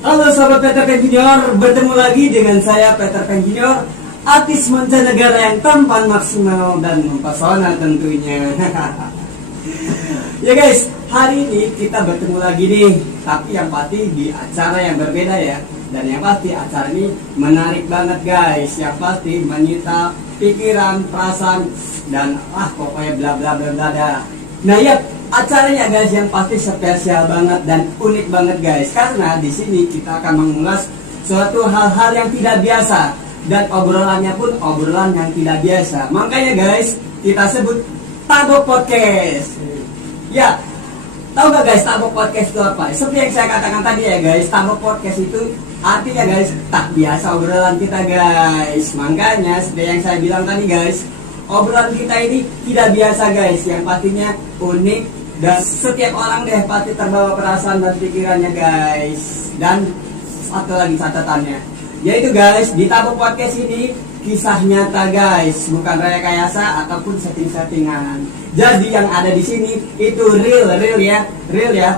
Halo sahabat Peter Pan Junior, bertemu lagi dengan saya Peter Pan Junior, artis mancanegara yang tampan maksimal dan mempesona tentunya. Ya guys, hari ini kita bertemu lagi nih, tapi yang pasti di acara yang berbeda ya. Dan yang pasti acara ini menarik banget guys, yang pasti menyita pikiran, perasaan, dan pokoknya bla bla bla bla bla. Nah ya, acaranya guys yang pasti spesial banget dan unik banget guys, karena di sini kita akan mengulas suatu hal-hal yang tidak biasa dan obrolannya pun obrolan yang tidak biasa. Makanya guys, kita sebut Tabok Podcast. Ya, tahu gak guys Tabok Podcast itu apa? Seperti yang saya katakan tadi ya guys, Tabok Podcast itu artinya guys tak biasa obrolan kita guys. Makanya seperti yang saya bilang tadi guys, obrolan kita ini tidak biasa guys, yang pastinya unik dan setiap orang deh pasti terbawa perasaan dan pikirannya guys. Dan satu lagi catatannya, yaitu guys di Tabok Podcast ini kisah nyata guys, bukan rekayasa ataupun setting-settingan. Jadi yang ada di sini itu real ya,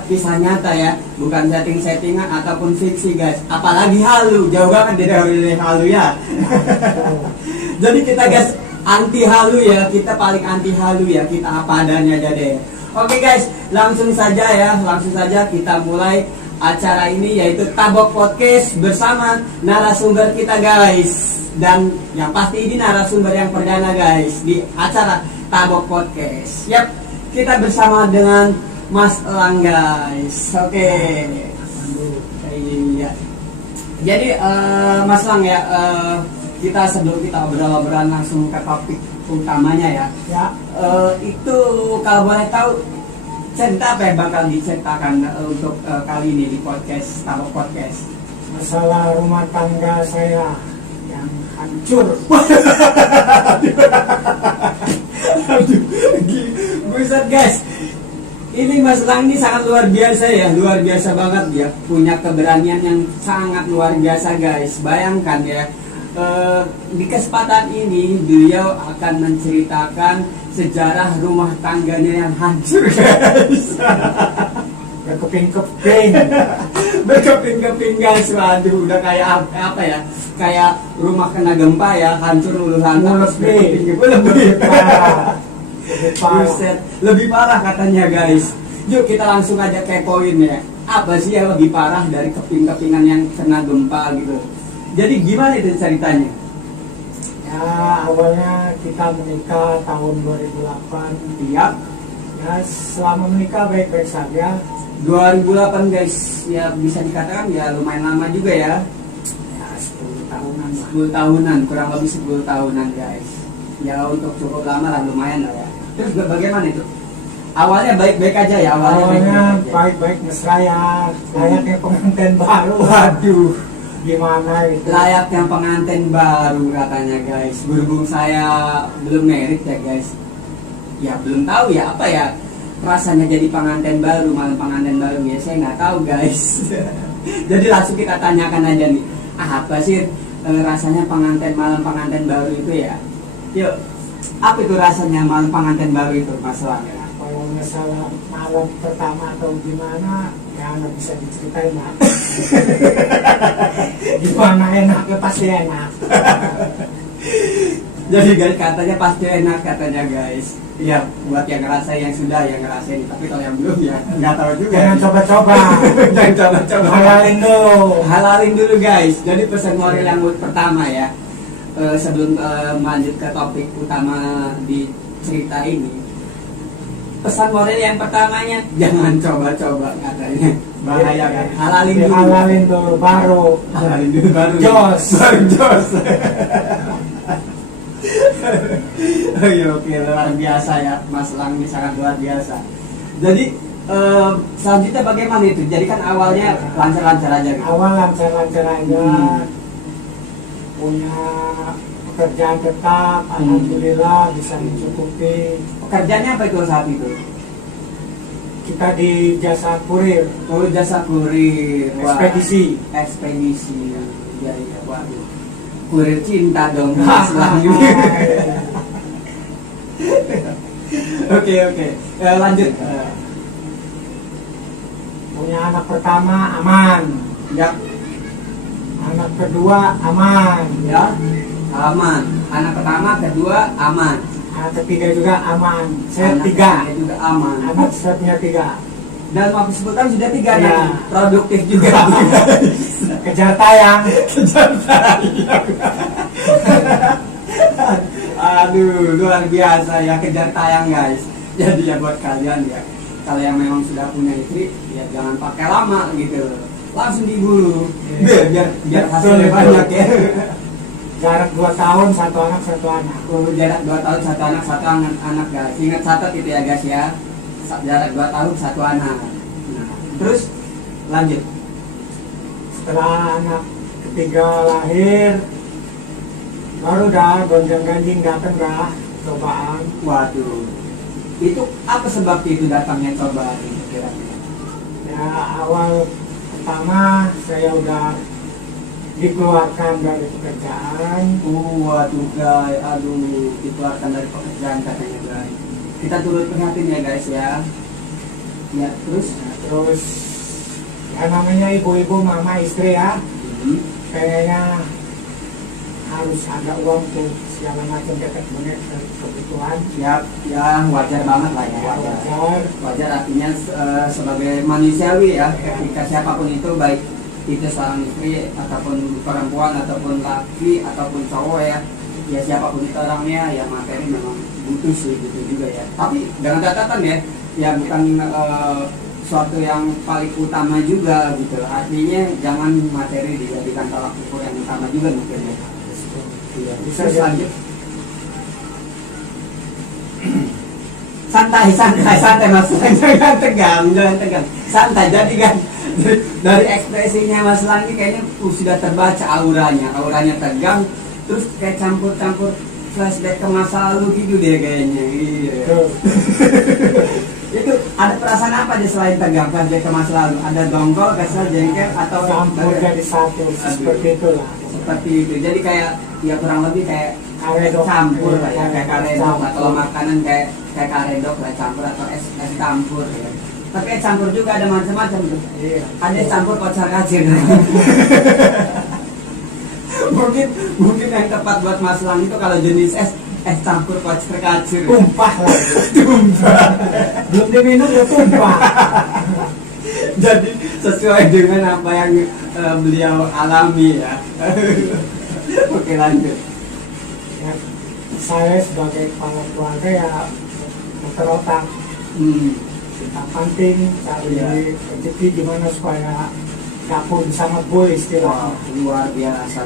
kisah nyata ya, bukan setting-settingan ataupun fiksi guys. Apalagi halu, jauh banget dari halu ya. Jadi kita guys anti halu ya, kita paling anti halu ya, kita apa adanya aja deh. Oke guys, langsung saja kita mulai acara ini, yaitu Tabok Podcast bersama narasumber kita guys. Dan yang pasti ini narasumber yang perdana guys di acara Tabok Podcast. Yap, kita bersama dengan Mas Elang guys. Oke. Iya. Jadi Mas Elang ya, kita sebelum kita obrol-obrolan langsung ke topik utamanya ya. Ya. Itu kalau boleh tahu cerita apa yang bakal diceritakan untuk kali ini di podcast Tabok Podcast? Masalah rumah tangga saya yang hancur. Aduh, buset guys. Ini Mas Lang ini sangat luar biasa ya, luar biasa banget ya. Punya keberanian yang sangat luar biasa guys. Bayangkan ya, di kesempatan ini beliau akan menceritakan sejarah rumah tangganya yang hancur guys. Berkeping-keping guys. Waduh, udah kayak apa ya, kayak rumah kena gempa ya, hancur luluh lantak. Lebih parah katanya guys. Yuk kita langsung aja kepoin ya, apa sih yang lebih parah dari keping-kepingan yang kena gempa gitu. Jadi gimana itu ceritanya? Ya, awalnya kita menikah tahun 2008. Iya. Ya, selama menikah baik-baik saja. 2008 guys, ya bisa dikatakan ya lumayan lama juga ya. Ya, 10 tahunan lah. 10 tahunan, kurang lebih 10 tahunan guys. Ya untuk cukup lama lah, lumayan lah ya. Terus bagaimana itu? Awalnya baik-baik aja ya, Awalnya baik-baik mesra ya, layaknya pengantin baru. Waduh, Gimana itu? layaknya pengantin baru katanya guys. Berhubung saya belum merit ya guys, ya belum tahu ya apa ya rasanya jadi pengantin baru, malam pengantin baru ya, saya nggak tahu guys. Jadi langsung kita tanyakan aja nih, apa sih rasanya pengantin malam pengantin baru itu ya? Yuk, apa itu rasanya malam pengantin baru itu Mas Lang? Ya, kalau masalah malam pertama atau gimana, ya nggak bisa diceritain lah. Gimana enaknya pasti enak. Jadi guys katanya pasti enak katanya guys. Ya buat yang ngerasain, yang sudah yang ngerasain, tapi kalau yang belum ya nggak tahu juga. Jangan coba-coba. Jangan coba-coba. Halalin dulu guys. Jadi pesan moral yang pertama ya, sebelum lanjut ke topik utama di cerita ini, pesan moral yang pertamanya jangan coba-coba katanya. Bahaya kan? Halalin dulu baru jos. Oke, luar biasa ya, Mas Lang ini sangat luar biasa. Jadi selanjutnya bagaimana itu? Jadi kan awalnya lancar-lancar aja gitu. Awal lancar-lancar aja. Punya pekerjaan tetap, alhamdulillah bisa mencukupi. Pekerjaannya apa itu saat itu? Kita di jasa kurir. Oh, jasa kurir. Wah. Ekspedisi. Ya, waduh. Kurir cinta dong Mas Lang ini. Oke. Lanjut. Punya anak pertama aman. Ya, anak kedua aman, Ya, aman. Anak pertama, kedua aman. anak ketiga juga aman. Saya Anak 3, ketiga juga aman. anak saya punya 3. Dan waktu sebutan sudah 3 Ya. nih. Produktif juga. Kejar tayang. Kejar tayang. Aduh, luar biasa ya, kejar tayang guys. Jadi ya buat kalian ya, kalau yang memang sudah punya istri, ya jangan pakai lama gitu, langsung diburu. Biar hasilnya Betul, banyak ya. Jarak 2 tahun, 1 anak, 1 anak. Jarak 2 tahun 1 anak, 1 anak guys. Ingat catat itu ya guys ya. Jarak 2 tahun 1 anak. Nah, terus lanjut. Setelah anak ketiga lahir, baru dah gonjang-ganjing datang dah cobaan. Waduh, itu apa sebab itu datangnya cobaan itu kira-kira? Ya awal pertama saya udah dikeluarkan dari pekerjaan. Waduh guys, aduh, dikeluarkan dari pekerjaan katanya guys. Kita turut prihatin ya guys ya. Ya terus, Nah, terus ya namanya ibu-ibu mama istri ya, kayaknya harus ada uang tuh segala macam kebutuhan. ya wajar banget lah ya. Ya, wajar. Wajar artinya sebagai manusiawi ya. Ketika siapapun itu, baik itu seorang istri ataupun perempuan ataupun laki ataupun cowok ya. Ya siapapun itu orangnya, ya materi memang butuh sih gitu juga ya. Tapi dengan catatan ya, ya bukan suatu yang paling utama juga gitu. Artinya jangan materi dijadikan tolak ukur yang utama juga mungkin ya. Iya, bisa Terus lanjut. santai mas, jangan tegang, santai. Jadi kan dari ekspresinya Mas Langgi kayaknya sudah terbaca auranya tegang, terus kayak campur flashback ke masa lalu gitu deh kayaknya. Iya. Tuh. Itu ada perasaan apa aja selain tegang, flashback ke masa lalu? Ada dongkol, kesel, jengkel atau Campur jadi satu seperti itulah. seperti itu. Jadi kayak ya kurang lebih kayak Karedok. campur lah ya, kayak karedok Campur. atau makanan kayak karedok lah campur atau es campur ya. Tapi es campur juga ada macam-macam tuh. Iya. Ada es campur kocar kacir. mungkin yang tepat buat Mas Lang itu kalau jenis es campur kocar kacir. Tumpah lagi. Tumpah. Belum diminum udah tumpah. Jadi sesuai dengan apa yang beliau alami ya. Oke lanjut. Ya, saya sebagai kepala keluarga ya muter otak, kita penting cari Iya. rezeki gimana supaya dapur bisa ngebul Wah, istilahnya. luar biasa.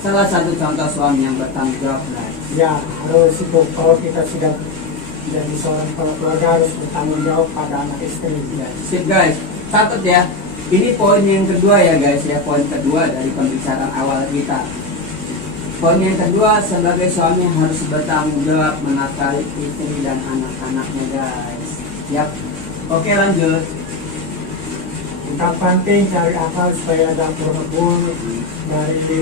Salah satu contoh suami yang bertanggung jawab guys. Ya harus itu, kalau kita sudah jadi seorang kepala keluarga harus bertanggung jawab pada anak istri. Ya, sip guys, catat ya. Ini poin yang kedua ya guys ya, poin kedua dari pembicaraan awal kita. Poin yang kedua, sebagai suami harus bertanggung jawab menafkahi istri dan anak-anaknya guys. Yap. Oke lanjut. Kita penting cari akal supaya dapur ngebul dari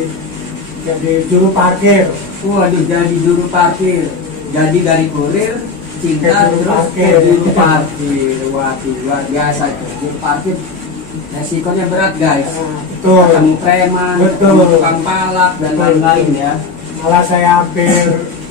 jadi juru parkir. Waduh, jadi juru parkir. Jadi dari kurir cinta Ke juru terus parkir. ke juru parkir. Waduh, luar biasa itu. Juru parkir resikonya berat guys. Nah, betul. Ketemu preman, Betul. ketemu tukang palak dan Betul. lain-lain ya. Malah saya hampir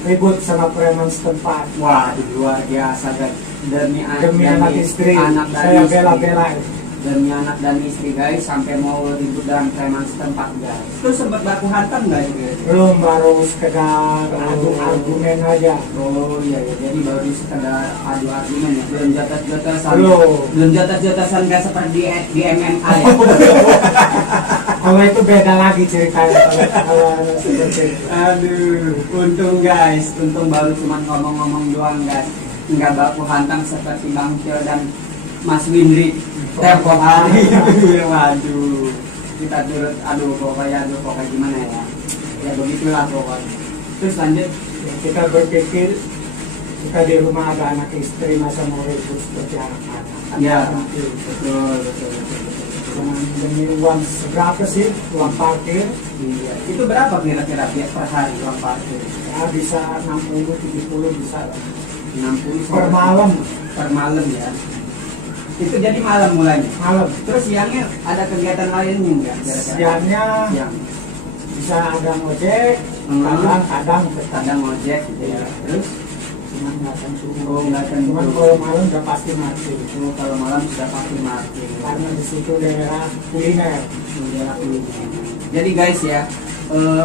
ribut sama preman setempat. Waduh, luar biasa guys. Demi Anak istri, anak dan saya istri. bela-belain. Demi anak dan istri guys, sampai mau ribut dengan preman setempat guys. Terus sempat baku hantam guys. Belum, baru sekedar adu argumen aja. Oh iya ya, jadi baru sekedar adu argumen ya, belum jotos-jotosan. Belum. Belum jotos-jotosan nggak seperti di MMA ya. Kalau itu beda lagi ceritanya kalau seperti itu. Aduh, untung guys, untung baru cuma ngomong-ngomong doang guys. Nggak baku hantam seperti Bang Tio dan Mas Windri tempo hari. Waduh, kita turut pokoknya gimana ya. Ya begitulah pokoknya. Terus lanjut. Ya, kita berpikir kita di rumah ada anak istri, masa mau ribut seperti anak-anak. Ya, Nanti betul. dengan demi uang seberapa sih uang parkir? Iya. Itu berapa kira-kira biar per hari uang parkir? Ya bisa 60, 70 bisa lah. 60 Per malam. Per malam ya. Itu jadi malam mulainya. malam. Terus siangnya ada kegiatan lainnya enggak? Siangnya Siang. bisa ada ngojek, Hmm. kadang-kadang Kadang ojek gitu ya. Terus cuma nggak tentu. Oh, nggak tentu. Cuman kalau malam udah pasti mati. kalau malam sudah pasti mati. Karena di situ daerah kuliner. Daerah kuliner. Jadi guys ya,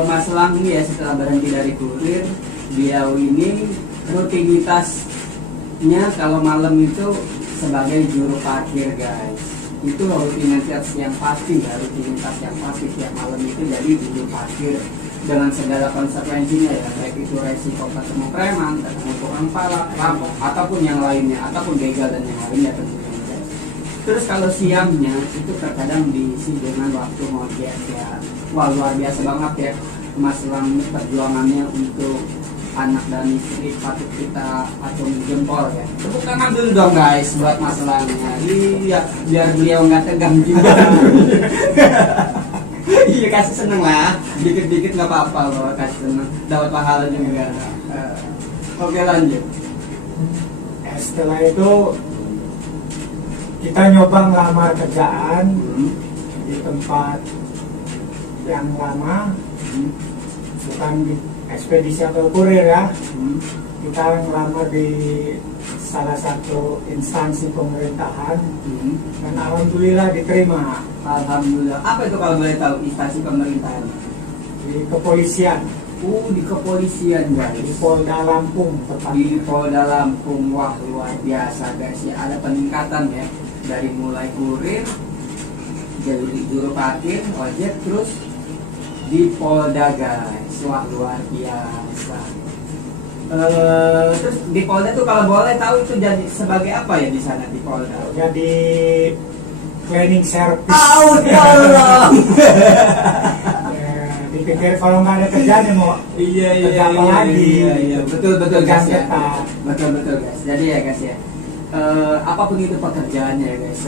Mas Lang ini ya setelah berhenti dari kurir, beliau ini rutinitasnya kalau malam itu sebagai juru parkir guys. Itu rutinitas yang pasti ya, rutinitas yang pasti tiap malam itu jadi juru parkir dengan segala konsekuensinya ya, baik itu resiko ketemu preman, ketemu tukang palak, rampok, ataupun yang lainnya, ataupun begal dan yang lainnya tentunya guys. Terus kalau siangnya itu terkadang diisi dengan waktu ngojek ya. Wah luar biasa banget ya Mas Lang perjuangannya untuk anak dan istri, patut kita acung jempol ya. Tepuk tangan dulu dong guys buat Mas Langnya. Iya, biar beliau nggak tegang juga. Iya kasih seneng lah, dikit-dikit nggak apa-apa loh, kasih seneng, dapat pahala juga. Oke lanjut. Setelah itu kita nyoba ngelamar kerjaan di tempat yang lama, bukan di ekspedisi atau kurir ya. Kita ngelamar di salah satu instansi pemerintahan dan alhamdulillah diterima. Alhamdulillah. Apa itu kalau boleh tahu instansi pemerintahan? Di kepolisian, Di kepolisian guys. di Polda Lampung Di tepatnya. Polda Lampung. Wah luar biasa guys ya, ada peningkatan ya dari mulai kurir, jadi juru parkir, ojek, terus di Polda guys. Wah luar biasa. Terus di Polda tuh kalau boleh tahu itu jadi sebagai apa ya di sana di Polda? Jadi cleaning service. Tolong. Dipikir kalau nggak ada kerjaan ya mau Iya kerja apa lagi? betul Kerjaan guys ya. tetap. Betul guys. Jadi ya guys ya, apapun itu pekerjaannya ya guys,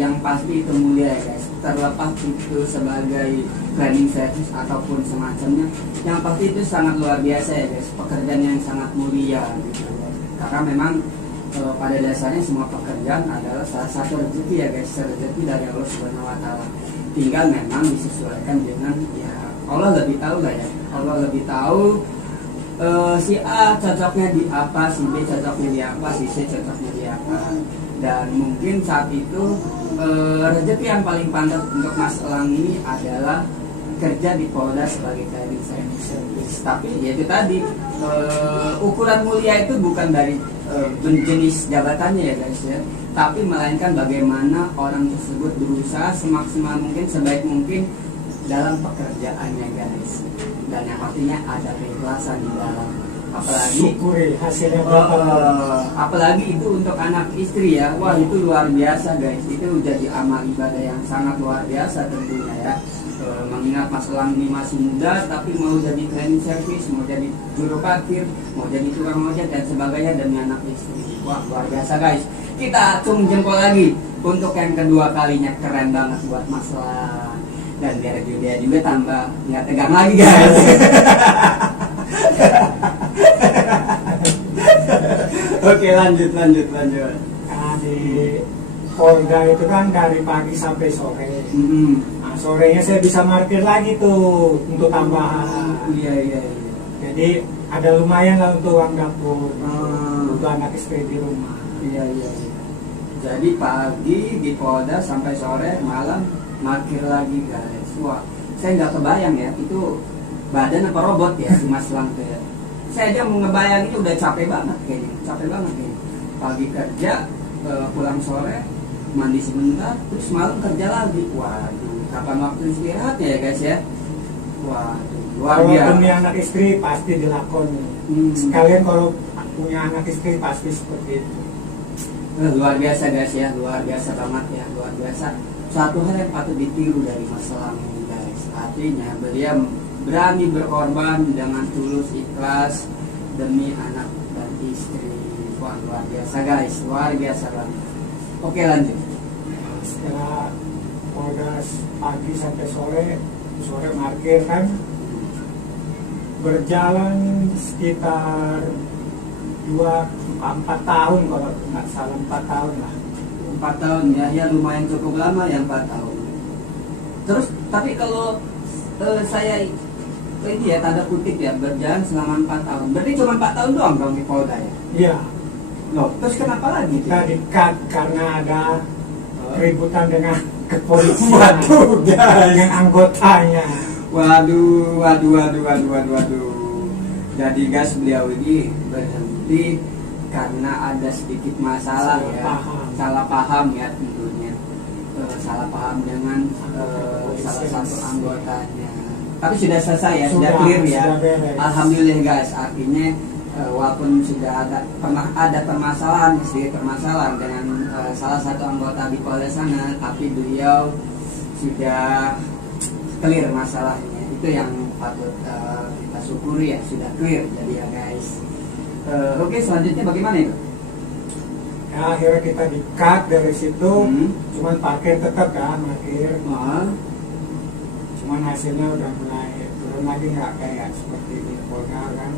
yang pasti itu mulia ya guys. Terlepas itu sebagai cleaning service ataupun semacamnya, yang pasti itu sangat luar biasa ya guys. Pekerjaan yang sangat mulia gitu ya. Karena memang pada dasarnya semua pekerjaan adalah salah satu rezeki ya guys, rezeki dari Allah Subhanahu Wa Taala. Tinggal memang disesuaikan dengan ya Allah lebih tahu lah ya. Allah lebih tahu si A cocoknya di apa, si B cocoknya di apa, si C cocoknya di apa. Dan mungkin saat itu rezeki yang paling pantas untuk Mas Lang ini adalah kerja di Polda sebagai cleaning service. Tapi ya itu tadi, ukuran mulia itu bukan dari jenis jabatannya ya guys ya, tapi melainkan bagaimana orang tersebut berusaha semaksimal mungkin, sebaik mungkin dalam pekerjaannya guys. Dan yang pastinya ada keikhlasan di dalam. Apalagi Syukuri hasilnya berapa. apalagi itu untuk anak istri ya. Wah itu luar biasa guys. Itu jadi amal ibadah yang sangat luar biasa tentunya ya. Mengingat Mas Lang ini masih muda tapi mau jadi cleaning service, mau jadi juru parkir, mau jadi tukang ojek dan sebagainya demi anak istri. Wah luar biasa guys. Kita acung jempol lagi untuk yang kedua kalinya. Keren banget buat Mas Lang. Dan biar dia juga tambah nggak tegang lagi guys. Oke lanjut. Nah, di Polda itu kan dari pagi sampai sore. Nah, sorenya saya bisa parkir lagi tuh untuk tambahan. Iya. Jadi ada lumayan lah untuk uang dapur, Hmm. untuk anak istri di rumah. Iya. Jadi pagi di Polda sampai sore, malam parkir lagi guys. Wah, saya nggak kebayang ya itu badan apa robot ya si Mas Lang tuh ya. Saya aja mau ngebayang itu udah capek banget kayaknya. Pagi kerja, pulang sore, mandi sebentar, terus malam kerja lagi. Waduh, kapan waktu istirahatnya ya guys ya? Waduh, luar Kalau biasa. punya anak istri pasti dilakoni. Sekalian kalau punya anak istri pasti seperti itu. Luar biasa guys ya, luar biasa banget ya, luar biasa. Satu hal yang patut ditiru dari Mas Lang ini guys, artinya beliau berani berkorban dengan tulus ikhlas demi anak dan istri. Wah luar biasa guys, luar biasa banget. Oke lanjut. Setelah Polda pagi sampai sore parkir kan, berjalan sekitar 4 tahun kalau nggak salah, 4 tahun lah. 4 tahun ya, ya lumayan cukup lama ya 4 tahun. Terus tapi kalau saya ini ya tanda kutip ya berjalan selama 4 tahun, berarti cuma 4 tahun doang dong di Polda ya? Iya. Loh, terus kenapa lagi? Kita di-cut karena ada keributan dengan kepolisian. Waduh, guys. Dengan anggotanya. Waduh. Jadi guys, beliau ini berhenti karena ada sedikit masalah salah paham ya tentunya. Salah paham dengan salah satu anggotanya. Tapi sudah selesai ya, sudah clear ya. Alhamdulillah guys, artinya walaupun sudah pernah ada permasalahan dengan salah satu anggota di Polda sana, tapi beliau sudah clear masalahnya. Itu yang patut kita syukuri ya, sudah clear jadi ya guys. Oke, selanjutnya bagaimana itu? Ya, akhirnya kita di-cut dari situ. Cuman parkir tetap kan, parkir. Cuman hasilnya udah mulai turun lagi, nggak kayak seperti di Polda kan.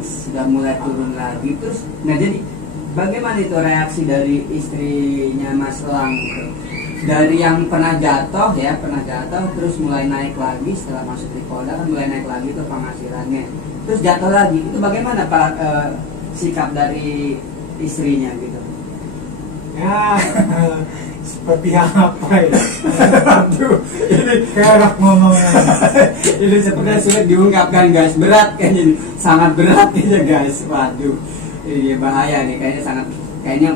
Sudah mulai turun lagi. Terus, nah jadi bagaimana itu reaksi dari istrinya Mas Elang? Dari yang pernah jatuh terus mulai naik lagi setelah masuk di Polda kan mulai naik lagi tuh penghasilannya. Terus jatuh lagi. Itu bagaimana Pak sikap dari istrinya gitu? Ya, seperti apa ya? Aduh, ini Kerak ngomongnya. ini sepertinya sulit diungkapkan guys, berat kayaknya, sangat berat kayaknya guys. Waduh, ini bahaya nih, kayaknya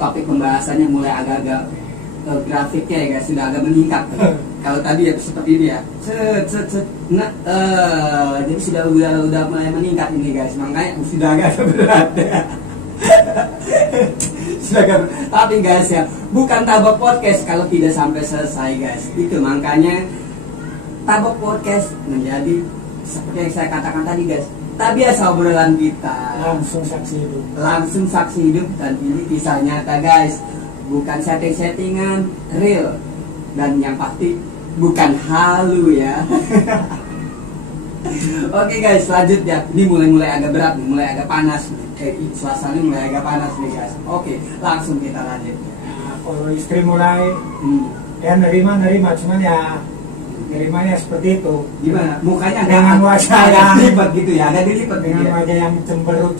topik pembahasannya mulai agak-agak grafiknya ya guys, sudah agak meningkat. Kalau tadi ya seperti ini ya, jadi sudah mulai meningkat ini guys, makanya sudah agak berat. Tapi guys ya, bukan Tabok Podcast kalau tidak sampai selesai guys. Itu makanya Tabok Podcast menjadi seperti yang saya katakan tadi guys, tak biasa obrolan kita, langsung saksi hidup dan ini kisah nyata guys, bukan setting-settingan, real, dan yang pasti bukan halu ya. Oke guys, selanjutnya ini mulai agak berat, mulai agak panas. Suasananya mulai agak panas nih guys. Oke, langsung kita lanjut. Nah, kalau istri mulai ya nerima, cuman ya nerimanya seperti itu. Gimana? Mukanya dengan wajah yang dilipat gitu ya, ada dilipat dengan wajah yang cemberut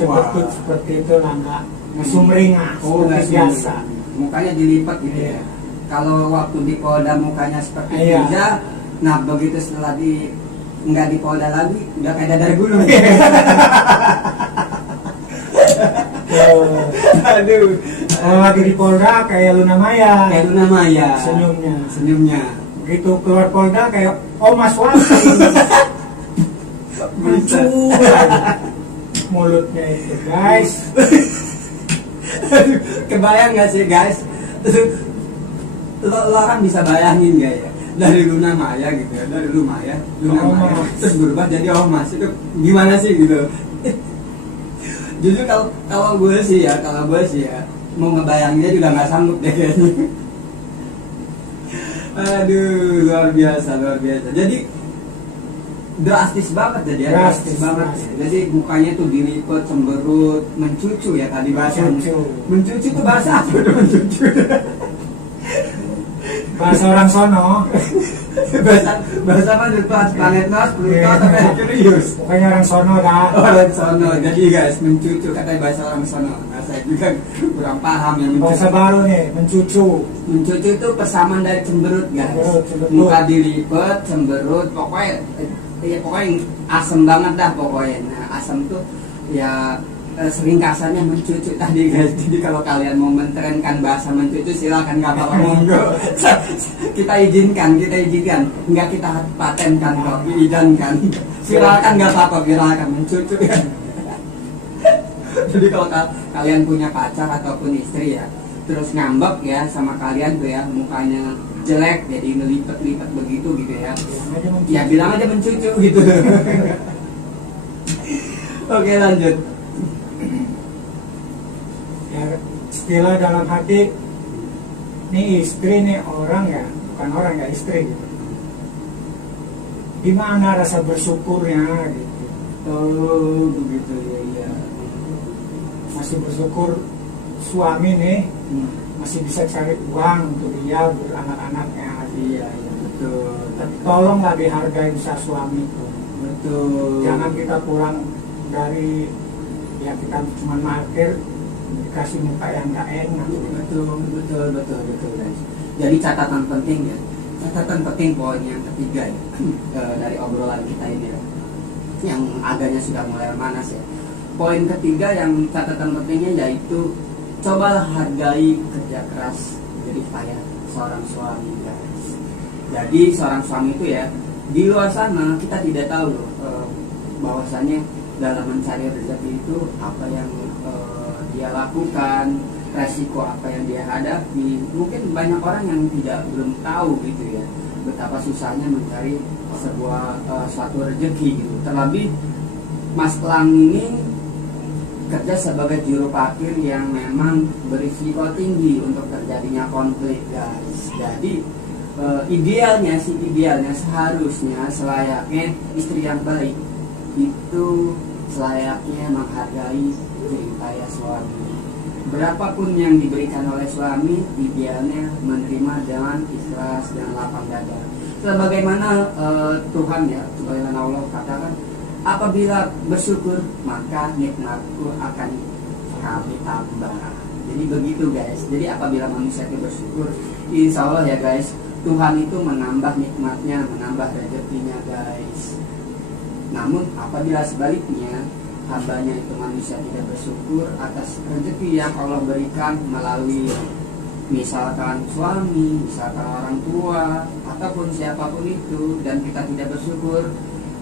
seperti itu lah, nggak sumringah seperti biasa. Mukanya dilipat gitu ya. Kalau waktu di Polda mukanya seperti biasa, nah begitu setelah nggak di Polda lagi, udah kayak dadar gunung. Aduh, lagi di Polda kayak Luna Maya. Senyumnya. Begitu keluar Polda kayak Mas Wasi. Lucu mulutnya itu guys. Kebayang nggak sih guys? Lo kan bisa bayangin gak ya? Dari Luna Maya gitu ya, dari Luna Maya terus berubah jadi Mas, itu gimana sih gitu? Jujur kalau gue sih ya mau ngebayanginnya juga nggak sanggup deh kayaknya. Aduh, luar biasa. Jadi drastis banget jadi ya, drastis banget. Jadi mukanya tuh dilipet, cemberut, mencucu ya tadi bahasanya. Mencucu tuh bahasa apa tuh mencucu? Bahasa orang sono. bahasa apa tuh? Planet Mars, Pluto atau Merkurius? Pokoknya orang sono dah. Orang sono. Jadi guys, mencucu katanya bahasa orang sono. Nah, saya juga kurang paham yang mencucu. Bahasa baru nih, mencucu. Mencucu itu persamaan dari cemberut guys. Muka dilipet, cemberut, pokoknya asem banget dah pokoknya. Nah, asem tuh ya seringkasannya mencucu tadi guys. Jadi kalau kalian mau mentrenkan bahasa mencucu silakan, nggak apa-apa, monggo. kita izinkan, nggak kita patenkan kok, diizinkan. Silakan, nggak apa-apa, silakan mencucu ya. Jadi kalau kalian punya pacar ataupun istri ya, terus ngambek ya sama kalian tuh ya, mukanya jelek jadi ngelipet-lipet begitu gitu ya, ya bilang aja mencucu gitu. Oke, lanjut. Ya, istilah dalam hati nih, istri nih orang ya, bukan orang ya, istri gitu. Gimana rasa bersyukurnya gitu. Oh begitu ya. Masih bersyukur suami nih masih bisa cari uang untuk dia beranak-anaknya. Iya, betul. Tolonglah dihargai bisa suami itu. Betul. Jangan kita pulang dari ya kita cuma markir dikasih muka yang nggak enak. Betul guys. Jadi catatan penting ya. Catatan penting poin yang ketiga ya dari obrolan kita ini ya. Yang agaknya sudah mulai memanas ya. Poin ketiga yang catatan pentingnya yaitu cobalah hargai kerja keras jerih payah seorang suami guys. Jadi seorang suami itu ya di luar sana kita tidak tahu loh bahwasannya dalam mencari rezeki itu apa yang dia lakukan, resiko apa yang dia hadapi. Mungkin banyak orang yang belum tahu gitu ya betapa susahnya mencari sebuah suatu rezeki gitu. Terlebih Mas Lang ini kerja sebagai juru parkir yang memang berisiko tinggi untuk terjadinya konflik guys. Jadi idealnya seharusnya selayaknya istri yang baik itu selayaknya menghargai jerih payah suami. Berapapun yang diberikan oleh suami, idealnya menerima dengan ikhlas dan lapang dada. Sebagaimana Tuhan ya, sebagaimana Allah katakan, apabila bersyukur maka nikmatku akan kami tambah. Jadi begitu guys. Jadi apabila manusia itu bersyukur, insya Allah ya guys, Tuhan itu menambah nikmatnya, menambah rezekinya guys. Namun apabila sebaliknya hambanya itu manusia tidak bersyukur atas rezeki yang Allah berikan melalui misalkan suami, misalkan orang tua, ataupun siapapun itu, dan kita tidak bersyukur,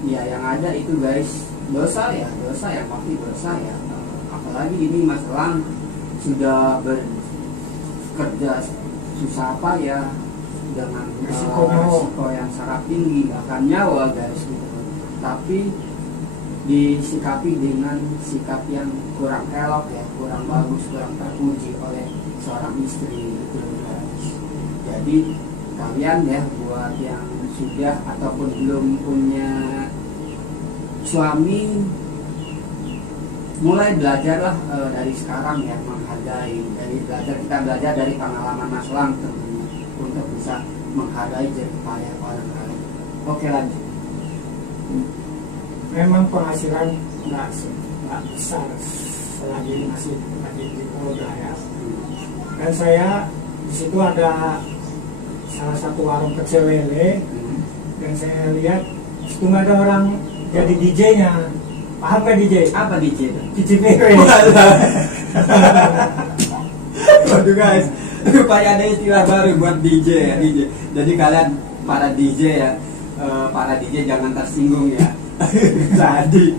ya yang ada itu guys dosa yang pasti dosa ya. Apalagi ini Mas Lang sudah bekerja susah payah dengan risiko yang sangat tinggi, bahkan nyawa guys gitu. Tapi disikapi dengan sikap yang kurang elok ya, kurang bagus, kurang terpuji oleh seorang istri gitu guys. Jadi kalian ya buat yang sudah ataupun belum punya suami, mulai belajarlah dari sekarang ya menghargai. Kita belajar dari pengalaman Mas Lang tentunya untuk bisa menghargai jerih payah orang lain. Oke, lanjut. Memang penghasilan nggak besar selagi masih di Polda ya. Dan saya di situ ada salah satu warung pecel lele, dan saya lihat itu nggak ada orang jadi DJ-nya. Paham nggak DJ? Apa DJ itu? Cuci piring. Waduh guys, rupanya ada istilah baru buat DJ ya, DJ. Jadi kalian para DJ ya, para DJ jangan tersinggung ya. Jadi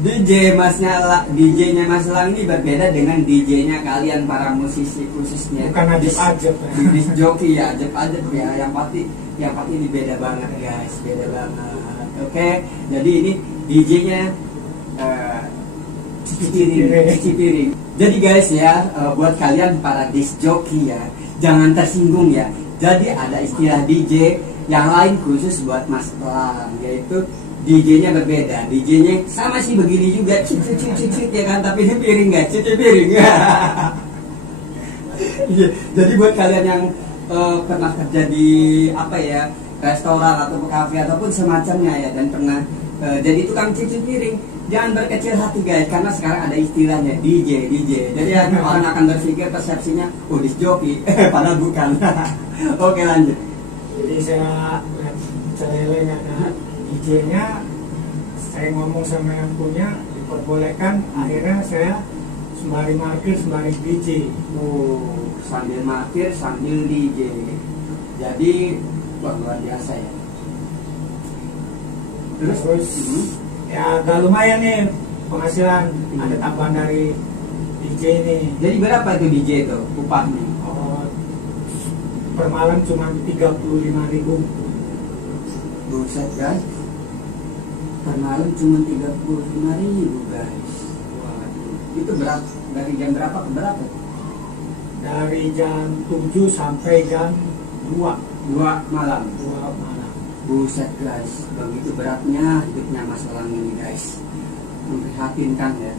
DJ-nya Mas Lang ini berbeda dengan DJ-nya kalian para musisi khususnya. Bukan ajeb-ajeb ya. Disc joki ya, ajeb-ajeb ya. Yang pasti ini beda banget guys, beda banget. Oke, jadi ini DJ-nya cuci piring. Jadi guys ya, buat kalian para disc joki ya, jangan tersinggung ya. Jadi ada istilah DJ yang lain khusus buat Mas Lang, yaitu DJ-nya berbeda. DJ-nya sama sih begini juga, cuci ya kan, tapi ini piring guys, cuci piring. Jadi buat kalian yang pernah kerja di restoran atau kafe ataupun semacamnya ya, dan pernah jadi tukang cuci piring, jangan berkecil hati guys, karena sekarang ada istilahnya DJ. Jadi orang akan berpikir persepsinya disc joki, padahal bukan. Oke, lanjut. Jadi saya lihat celele ada DJ-nya, saya ngomong sama yang punya diperbolehkan, akhirnya saya sembari parkir sembari DJ. Sambil parkir sambil DJ. Jadi luar biasa ya. Terus ya agak lumayan nih penghasilan, ada tambahan dari DJ nih. Jadi berapa itu DJ itu upahnya? Per malam cuma 35.000. Buset guys, per malam cuma 35.000 guys. Waduh, itu berapa? Dari jam berapa ke berapa? Dari jam 7 sampai jam 2 malam. Buset guys, begitu beratnya hidupnya Mas Lang ini guys. Memprihatinkan ya.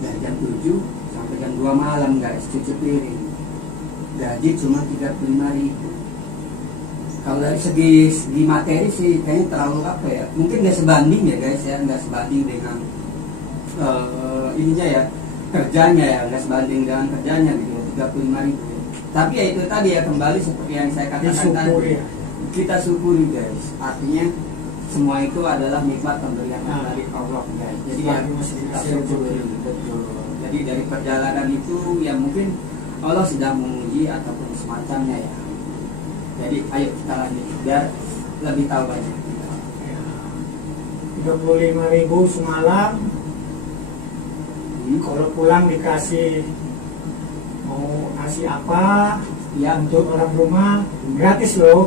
Dari jam 7 sampai jam 2 malam guys, cuci piring. gaji cuma 35.000. Kalau dari segi materi sih kayaknya terlalu apa ya, mungkin nggak sebanding ya guys ya, nggak sebanding dengan ininya ya, kerjanya ya, nggak sebanding dengan kerjanya gitu, 35.000. Tapi ya itu tadi ya, kembali seperti yang saya katakan tadi, kita syukuri guys, artinya semua itu adalah nikmat pemberian dari Allah guys. Jadi ya kita syukuri, betul. Jadi dari perjalanan itu ya mungkin Allah sedang menguji ataupun semacamnya ya. Jadi ayo kita lanjut biar lebih tahu banyak. 35.000 semalam. Kalau pulang dikasih mau nasi apa ya untuk orang rumah, gratis loh.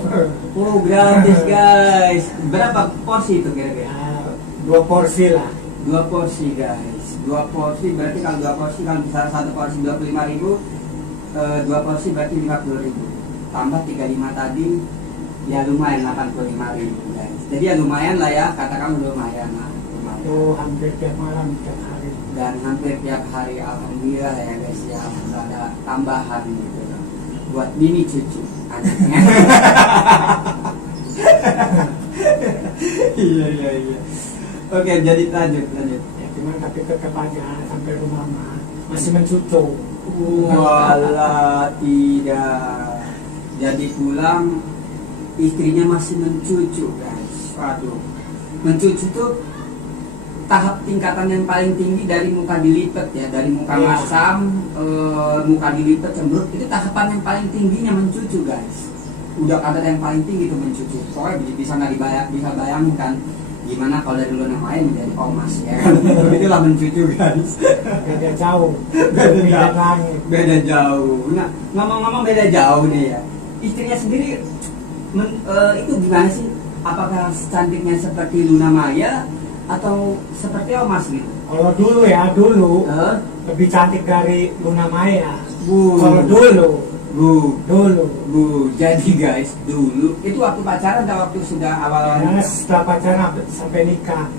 Oh gratis guys. Berapa porsi itu kira-kira? 2 porsi lah. 2 porsi guys. 2 porsi berarti kalau 2 porsi, kalau misalnya 1 porsi 25.000, 2 porsi berarti 50.000. Tambah 35 tadi, ya lumayan 85.000 guys. Jadi ya lumayan lah ya, katakan lumayan lah. Lumayan. Itu hampir tiap malam, tiap hari. Dan hampir tiap hari alhamdulillah ya guys ya, ada tambahan gitu loh. Buat Mimi cucu anaknya. Iya. Oke, jadi lanjut. Ya, cuman tapi tetap aja sampai rumah masih mencucu. Walah tidak. Jadi pulang istrinya masih mencucu guys. Waduh, mencucu tuh tahap tingkatan yang paling tinggi dari muka dilipat ya, dari muka masam, muka dilipat cemberut, itu tahapan yang paling tingginya mencucu guys. Udah kadar yang paling tinggi tuh mencucu. Pokoknya bisa nggak bisa bayangin kan gimana kalau dari Luna Maya menjadi omas ya kan. Itulah mencucu guys. Beda jauh. Beda jauh. Nah, ngomong-ngomong beda jauh nih ya, istrinya sendiri itu gimana sih? Apakah cantiknya seperti Luna Maya atau seperti Omas gitu? Kalau dulu ya, lebih cantik dari Luna Maya. Kalau dulu. Jadi guys, dulu itu waktu pacaran atau waktu sudah awal-awal? Ya, setelah pacaran sampai nikah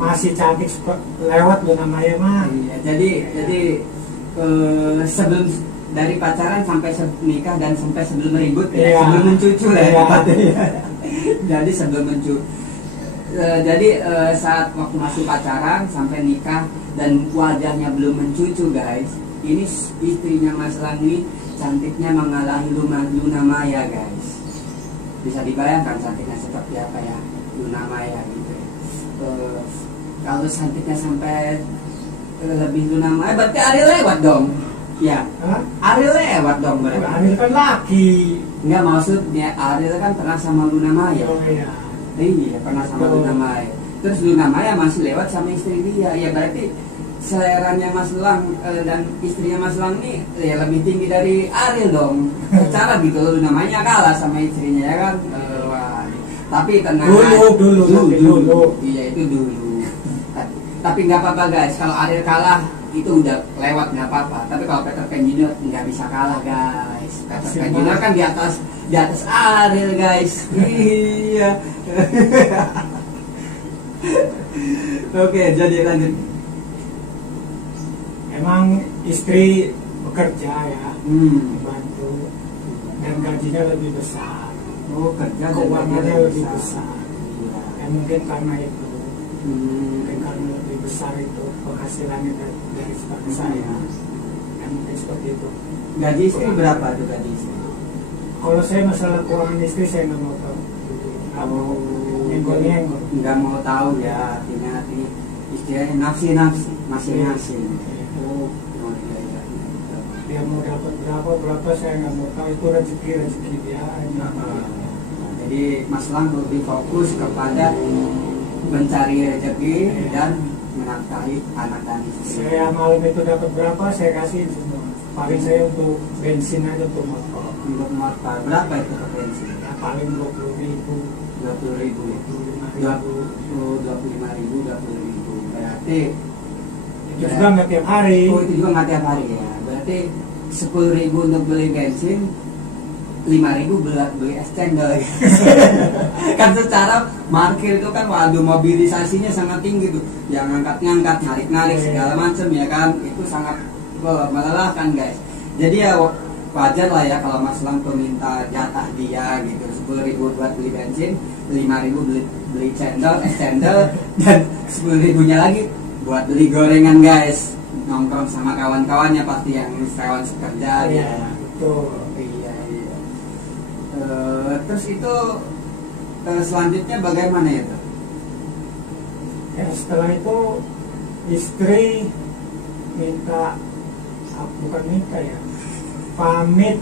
masih cantik lewat Luna Maya mah. Iya, jadi sebelum dari pacaran sampai nikah dan sampai sebelum ribut ya, sebelum mencucu lah ya. Jadi sebelum mencucu. Jadi saat waktu masih pacaran sampai nikah dan wajahnya belum mencucu guys, ini istrinya Mas Lang ini cantiknya mengalahi Luna Maya guys. Bisa dibayangkan cantiknya seperti apa ya Luna Maya gitu. Kalau cantiknya sampai lebih Luna Maya berarti Ariel lewat dong. Ya, Ariel lewat dong berarti. Ariel kan laki. Enggak, maksudnya Ariel kan pernah sama Luna Maya. Oh iya. Iya, pernah sama Luna Maya. Terus Luna Maya masih lewat sama istri dia. Ya berarti seleranya Mas Lang dan istrinya Mas Lang ini ya lebih tinggi dari Ariel dong. Secara gitu Luna Maya kalah sama istrinya ya kan. Tapi tenang. Dulu. Iya itu dulu. Tapi nggak apa-apa guys. Kalau Ariel kalah itu udah lewat, nggak apa-apa. Tapi kalau Peter Pan Junior nggak bisa kalah guys. Peter Pan Junior kan di atas Ariel guys. Iya. Oke, jadi lanjut. Emang istri bekerja ya, membantu dan gajinya lebih besar. Oh, kerja keuangannya lebih besar. Ya mungkin karena itu. Mungkin karena lebih besar itu penghasilannya dari seperti saya. Ya mungkin seperti itu. Gaji istri berapa tuh gaji istri? Kalau saya masalah keuangan istri saya nggak mau tahu. Nggak mau nyenggol-nyenggol. Nggak mau tahu ya, artinya istilahnya nafsi masing-masing. Oh iya. Dia mau dapat berapa saya nggak mau tahu, itu rezeki dia. Jadi Mas Lang lebih fokus kepada mencari rezeki dan menafkahi anak dan istri. Saya malam itu dapat berapa saya kasih semua. Paling saya untuk bensin aja untuk motor. Untuk motor berapa itu ke bensin? Ya, paling 20.000. 20.000. 25.000. Berarti itu juga nggak tiap hari. Oh itu juga nggak tiap hari ya. Berarti 10.000 untuk beli bensin, 5.000 beli es cendol. Kan secara parkir itu kan waduh mobilisasinya sangat tinggi tuh. Yang ngangkat, narik segala macam ya kan. Itu sangat melelahkan guys. Jadi ya wajar lah ya kalau Mas Lang tuh minta jatah dia gitu, 10.000 buat beli bensin, 5.000 beli cendol, dan 10.000-nya lagi buat beli gorengan guys, nongkrong sama kawan-kawannya pasti yang kawan sekerja. Iya, betul. Iya. Terus itu selanjutnya bagaimana ya tuh? Ya setelah itu istri minta, bukan minta ya, pamit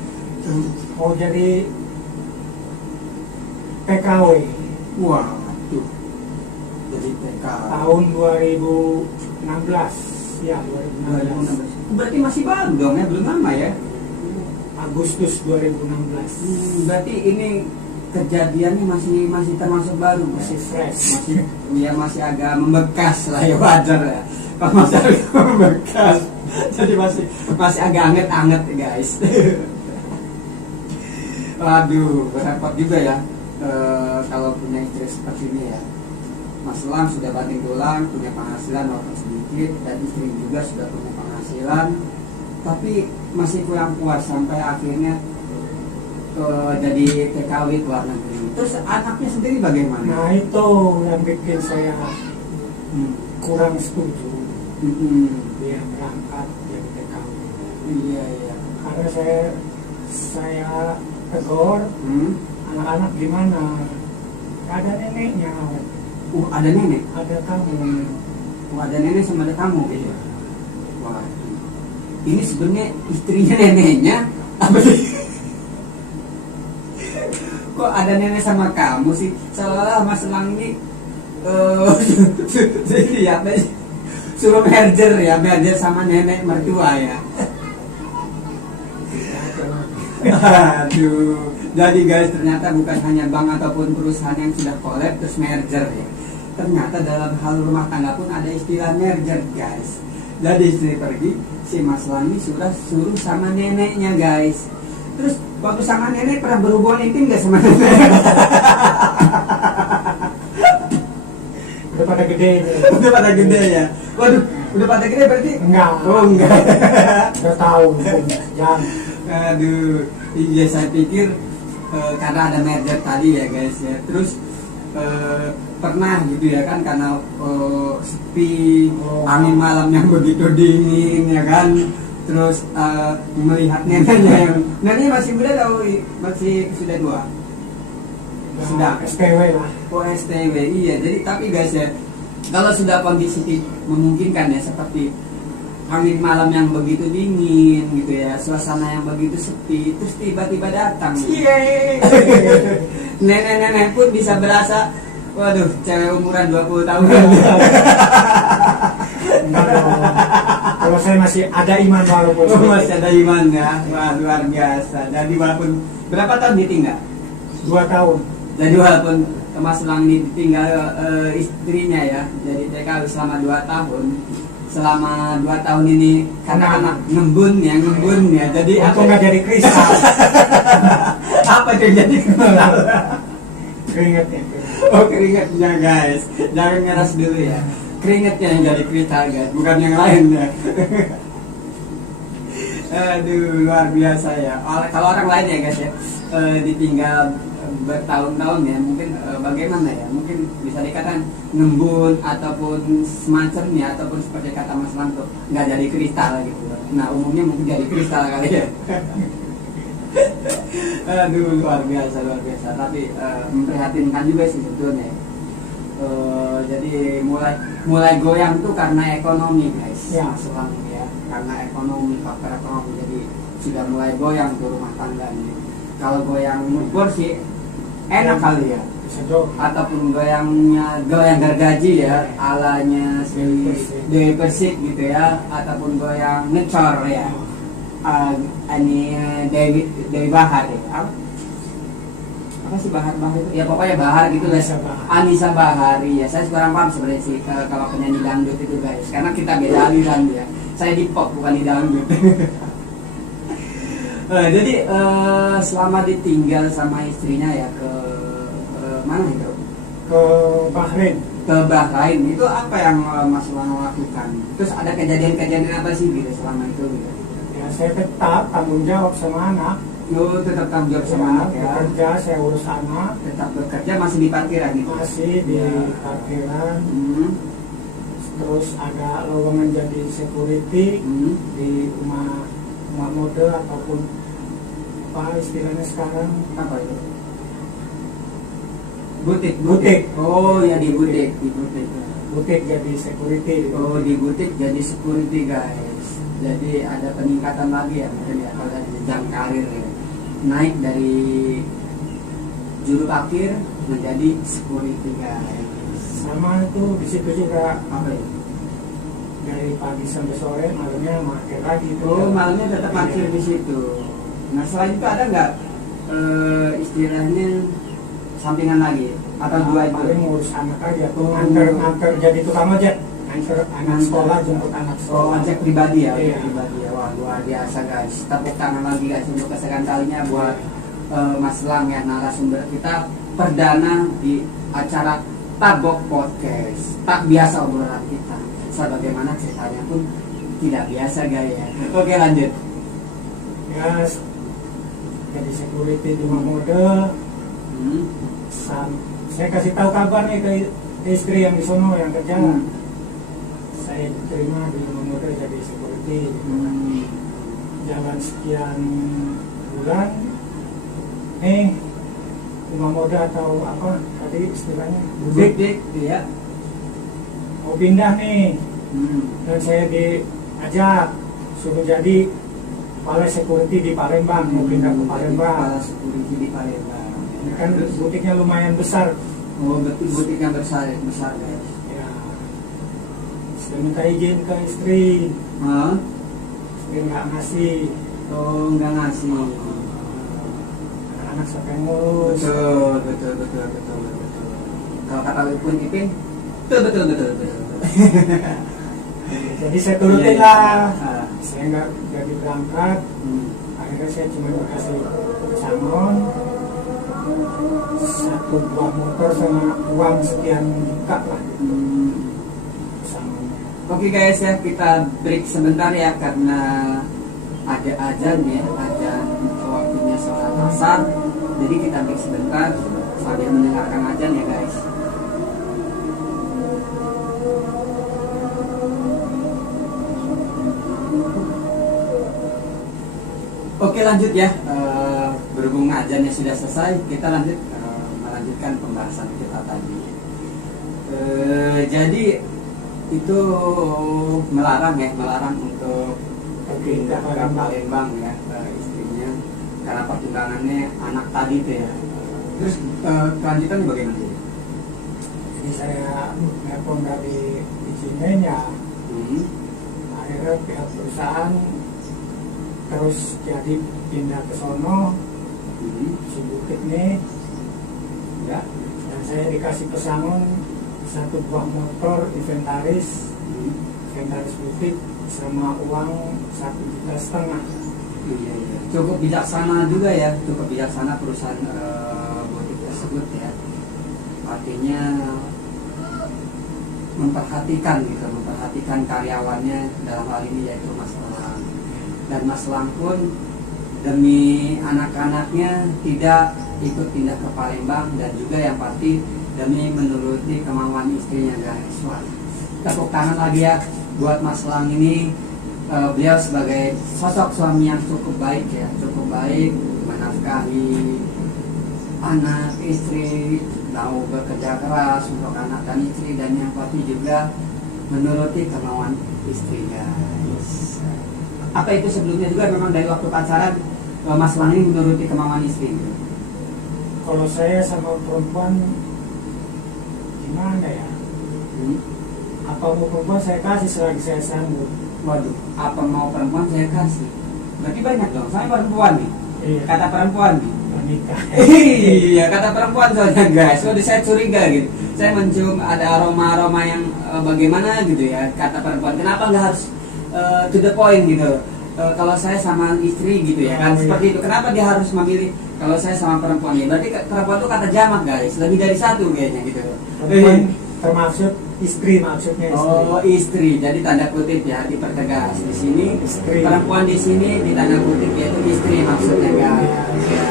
mau jadi PKW Wah, tuh. Jadi TKW tahun 2016 ya, 2016 Berarti masih baru dong ya, belum lama ya? Agustus 2016 Berarti ini kejadiannya masih termasuk baru, masih fresh. masih agak membekas lah ya, wajar ya. Kalau masih agak membekas, jadi masih agak anget-anget guys. Waduh, repot juga ya kalau punya istri seperti ini ya. Mas Lang sudah banting tulang, punya penghasilan walaupun sedikit, dan istri juga sudah punya penghasilan, tapi masih kurang puas sampai akhirnya jadi TKW ke luar negeri. Terus anaknya sendiri bagaimana? Nah itu yang bikin saya kurang setuju dia berangkat jadi TKW. Iya. Karena saya tegur, anak-anak gimana? Ada neneknya, Ada nenek? ada kamu. Ada nenek sama ada kamu? Iya. Wah, ini sebenarnya istrinya neneknya apa sih? Kok ada nenek sama kamu sih? Seolah Mas Lang ini jadi apa sih? Suruh merger sama nenek mertua ya. Aduh, jadi guys ternyata bukan hanya bank ataupun perusahaan yang sudah collab terus merger ya. Ternyata dalam hal rumah tangga pun ada istilah merger guys. Jadi istri pergi, si Mas Lang ini suruh sama neneknya guys. Terus waktu sama nenek pernah berhubungan intim gak sama nenek? Udah pada gede nih. Udah pada gede ya. Waduh, udah pada gede berarti? Enggak. Oh enggak. Udah tahu jam. Aduh, iya saya pikir karena ada merger tadi ya guys ya. Terus pernah gitu ya kan, karena sepi, angin malam yang begitu dingin ya kan. Terus melihat neneknya yang masih muda atau masih sudah tua? Sudah STW lah. STW, iya. Jadi tapi guys ya, kalau sudah kondisi memungkinkan ya, seperti angin malam yang begitu dingin gitu ya, suasana yang begitu sepi, terus tiba-tiba datang nenek-nenek pun bisa berasa, waduh, cewek umuran 20 tahun. Enggak dong. Kalau saya masih ada iman walaupun Masih ada iman ya. Wah, luar biasa. Jadi walaupun berapa tahun ditinggal? 2 tahun. Jadi walaupun Mas Lang ini ditinggal istrinya ya, jadi TKW selama 2 tahun. Selama 2 tahun ini anak-anak ngembun ya. Jadi Aku nggak jadi kristal. apa yang jadi kristal? Keringetnya. Oh, keringetnya guys. Jangan ngeras dulu ya. Keringetnya yang jadi kristal guys, bukan yang lain ya. Aduh, luar biasa ya. Kalau orang lain ya guys ya, ditinggal bertahun-tahun ya, mungkin bagaimana ya, mungkin bisa dikatakan ngembun ataupun semacamnya, ataupun seperti kata Mas Lang tuh nggak jadi kristal gitu. Nah umumnya mungkin jadi kristal kali ya. Aduh, luar biasa. Tapi memprihatinkan juga sih sebetulnya. Jadi mulai goyang tuh karena ekonomi guys ya. Mas Lang ya, karena ekonomi, faktor ekonomi, jadi sudah mulai goyang tuh rumah tangganya. Kalau goyang moodboard sih enak kali ya, ataupun goyang gergaji ya, alanya si Dewi Persik gitu ya, ataupun goyang ngecor ya, ini Dewi Bahar ya, apa sih Bahar itu ya, pokoknya Bahar gitu lah, Anissa Bahar ya. Saya kurang paham sebenarnya sih kalau penyanyi dangdut itu guys, karena kita beda aliran ya, saya di pop bukan di dangdut. Jadi selama ditinggal sama istrinya ya ke mana itu? Ke Bahrain. Ke Bahrain itu apa yang Mas Lang lakukan? Terus ada kejadian-kejadian apa sih gitu selama itu gitu? Ya Ya, saya tetap tanggung jawab sama anak. Oh, tetap tanggung jawab sama anak ya. Bekerja, saya urus anak. Tetap bekerja masih di parkiran gitu. Masih di Ya. parkiran. Hmm. Terus ada lowongan jadi security Hmm. di rumah mode ataupun apa istilahnya sekarang, Apa itu? Butik. Butik. Oh ya di butik, di butik. butik jadi security. Oh di butik jadi security guys. Jadi ada peningkatan lagi ya mungkin ya kalau dari jenjang karir ya. Naik dari juru parkir menjadi security guys. Sama itu di situ juga Apa itu? dari pagi sampai sore, malamnya makin lagi itu. Oh malamnya tetap parkir di situ. Nah selain itu ada nggak istilahnya sampingan lagi atau dua itu? Paling ngurus anak aja tuh, Oh. antar jadi tukang ojek, antar anak sekolah, jemput anak Oh, sekolah. ojek pribadi ya, Iya. ojek pribadi ya. Wah, luar biasa guys. Tepuk tangan lagi guys untuk kesekian kalinya buat Mas Lang ya, narasumber kita perdana di acara Tabok Podcast. Tak biasa obrolan kita. Sebagaimana ceritanya pun tidak biasa guys ya. Oke lanjut. Ya, jadi security di mode. Hmm. Saya kasih tahu kabar nih ke istri yang di sono yang kerja. Hmm. Saya diterima di mode jadi security. Hmm. Jalan sekian bulan, rumah mode atau apa tadi istilahnya butik Butik, ya. mau pindah nih, Hmm. dan saya diajak suruh jadi kepala security di Palembang, mau pindah ke Palembang. Kepala security di Palembang. Ini kan butiknya lumayan besar. Oh, betul butiknya besar guys. Ya, saya minta izin ke istri, Hah? istri nggak ngasih. Oh, nggak ngasih. Anak siapa yang ngurus? Betul. Kalau kata Ipin, betul. Jadi saya turutin Iya. lah. Ah. Saya nggak jadi berangkat. Hmm. Akhirnya saya cuma dikasih pesangon, satu buah motor sama uang sekian juta lah Hmm. pesangonnya. Oke guys ya, kita break sebentar ya karena ada azan ya, azan waktunya sholat asar. Jadi kita break sebentar sambil mendengarkan azan ya guys. Oke lanjut ya. Berhubung azannya sudah selesai, kita melanjutkan pembahasan kita tadi. Jadi itu melarang untuk pindah ke Palembang ya istrinya karena pertimbangannya anak tadi itu ya. Terus kelanjutannya bagaimana? Jadi saya nelpon dari izinin ya. Akhirnya pihak perusahaan terus jadi pindah ke sono, si bukit nih ya, dan saya dikasih pesangon satu buah motor inventaris butik sama uang 1,5 juta. Iya. Cukup bijaksana juga ya, cukup bijaksana perusahaan butik tersebut ya. Artinya memperhatikan karyawannya dalam hal ini yaitu Mas Lang. Dan Mas Lang pun demi anak-anaknya tidak ikut pindah ke Palembang dan juga yang pasti demi menuruti kemauan istrinya guys. Wah, tepuk tangan lagi ya buat Mas Lang ini. Beliau sebagai sosok suami yang cukup baik ya, cukup baik menafkahi anak istri, mau bekerja keras untuk anak dan istri, dan yang pasti juga menuruti kemauan istri guys. Apa itu sebelumnya juga memang dari waktu pacaran Mas Lang ini menuruti kemauan istri? Kalau saya sama perempuan gimana ya? Apa mau perempuan saya kasih selagi saya sanggup. Waduh, apa mau perempuan saya kasih? Berarti banyak dong, saya perempuan nih. Iya. Kata perempuan nih. Menikah. Iya, kata perempuan soalnya guys. Waduh, saya curiga gitu. Saya mencium ada aroma-aroma yang bagaimana gitu ya. Kata perempuan, kenapa nggak harus to the point gitu? Kalau saya sama istri gitu ya kan, Oh, iya. seperti itu. Kenapa dia harus memilih kalau saya sama perempuan ya? Berarti perempuan itu kata jamak guys, lebih dari satu kayaknya gitu. Perempuan termasuk istri, maksudnya istri. Oh, istri. Jadi tanda kutip ya, dipertegas di sini. Istri. Perempuan di sini di tanda kutip yaitu istri maksudnya guys. Ya,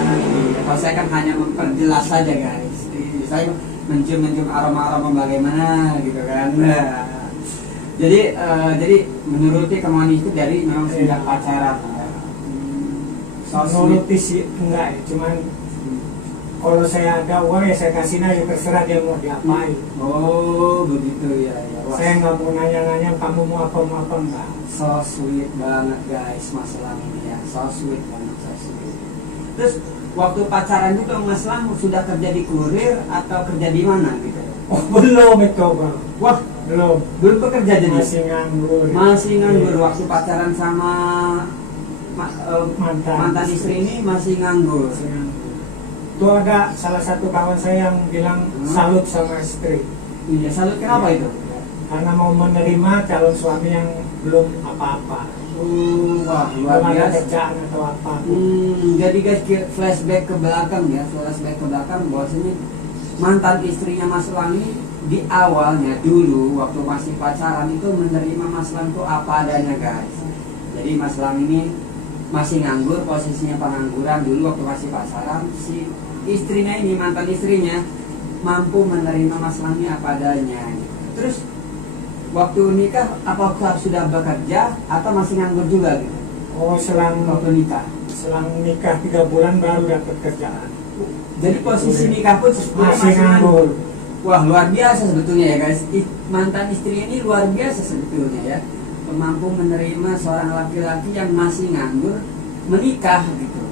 kalau saya kan hanya memperjelas saja guys. Saya mencium aroma-aroma bagaimana gitu kan. Nah, jadi menuruti kemauan itu dari memang sejak pacaran. So sweet. Menuruti sih enggak ya, cuman kalau saya ada uang ya saya kasih aja, terserah dia mau diapain. Oh begitu ya. Wah, Saya nggak mau nanya-nanya kamu mau apa enggak. so sweet banget guys Mas Lang ini ya, so sweet banget, so sweet. Terus waktu pacaran itu Mas Lang sudah kerja di kurir atau kerja di mana gitu? Oh belum itu bang. Wah, Belum. belum bekerja jadi? Masih nganggur. Masih nganggur waktu pacaran sama Mantan. mantan istri ini masih nganggur. Masih nganggur. Itu ada salah satu kawan saya yang bilang salut sama istri. Iya, salut kenapa itu? Karena mau menerima calon suami yang belum apa-apa. Wah, luar Belum ada biasa. kerjaan atau apa. Jadi guys, flashback ke belakang ya, flashback ke belakang bahwasanya mantan istrinya Mas Lang ini di awalnya dulu waktu masih pacaran itu menerima Mas Lang itu apa adanya guys. Jadi Mas Lang ini masih nganggur, posisinya pengangguran dulu waktu masih pacaran. Si istrinya ini, mantan istrinya mampu menerima Mas Lang ini apa adanya. Terus waktu nikah apakah sudah bekerja atau masih nganggur juga gitu? Oh selang Waktu nikah. 3 bulan baru dapat kerjaan. Jadi posisi nikah pun Masih nganggur. Wah luar biasa sebetulnya ya guys. Mantan istri ini luar biasa sebetulnya ya, mampu menerima seorang laki-laki yang masih nganggur menikah gitu.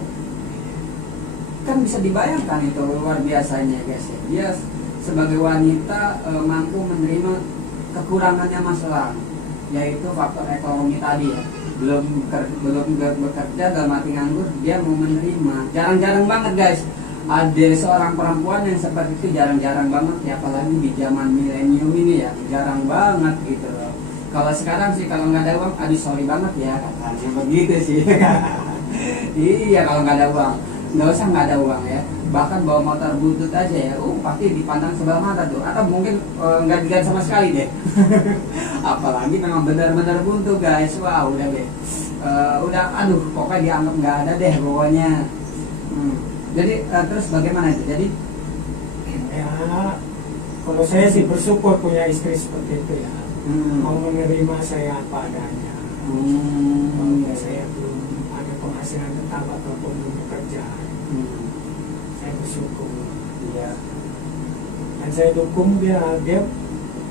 Kan bisa dibayangkan itu luar biasanya guys ya. Dia sebagai wanita mampu menerima kekurangannya Mas Lang, yaitu faktor ekonomi tadi ya. Belum bekerja dalam arti nganggur, dia mau menerima. Jarang-jarang banget guys ada seorang perempuan yang seperti itu, jarang-jarang banget ya, apalagi di zaman milenium ini ya, jarang banget gitu loh. Kalau sekarang sih kalau nggak ada uang, aduh sorry banget ya katanya begitu sih. Iya kalau nggak ada uang, nggak usah nggak ada uang ya, bahkan bawa motor butut aja ya, pasti dipandang sebelah mata tuh, atau mungkin nggak dilihat sama sekali deh. Apalagi memang benar-benar buntu guys, wah udah deh, udah aduh pokoknya dianggap nggak ada deh pokoknya. Jadi terus bagaimana itu? Jadi Ya, kalau saya sih bersyukur punya istri seperti itu ya. Mau menerima saya apa adanya. Walaupun saya belum ada penghasilan tetap ataupun belum bekerja, saya bersyukur. iya. Dan saya dukung dia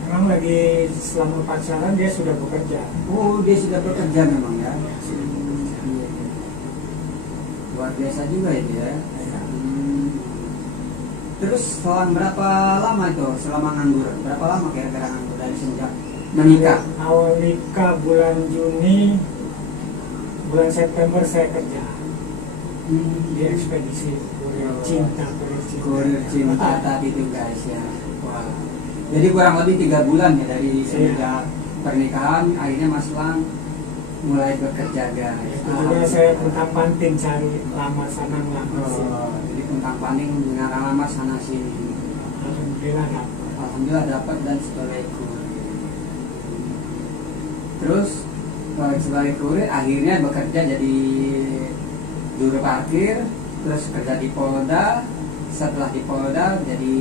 memang lagi selama pacaran dia sudah bekerja. Oh dia sudah bekerja memang ya. Ya, sudah bekerja. Iya. Luar biasa juga itu ya. Terus selang berapa lama itu selama nganggur? Berapa lama kira-kira nganggur dari sejak menikah? Awal nikah bulan Juni, bulan September saya kerja di ekspedisi kurir cinta. Kurir cinta tadi itu guys ya. Wah. Jadi kurang lebih 3 bulan ya dari sejak pernikahan, akhirnya Mas Lang mulai bekerja guys. Itu juga saya puntang panting cari lama sana lama sini. Jadi puntang panting dengan lama sana sini. Alhamdulillah dapat. Alhamdulillah dapat dan sebagai kurir. Terus sebagai kurir akhirnya bekerja jadi juru parkir, terus kerja di Polda. Setelah di Polda jadi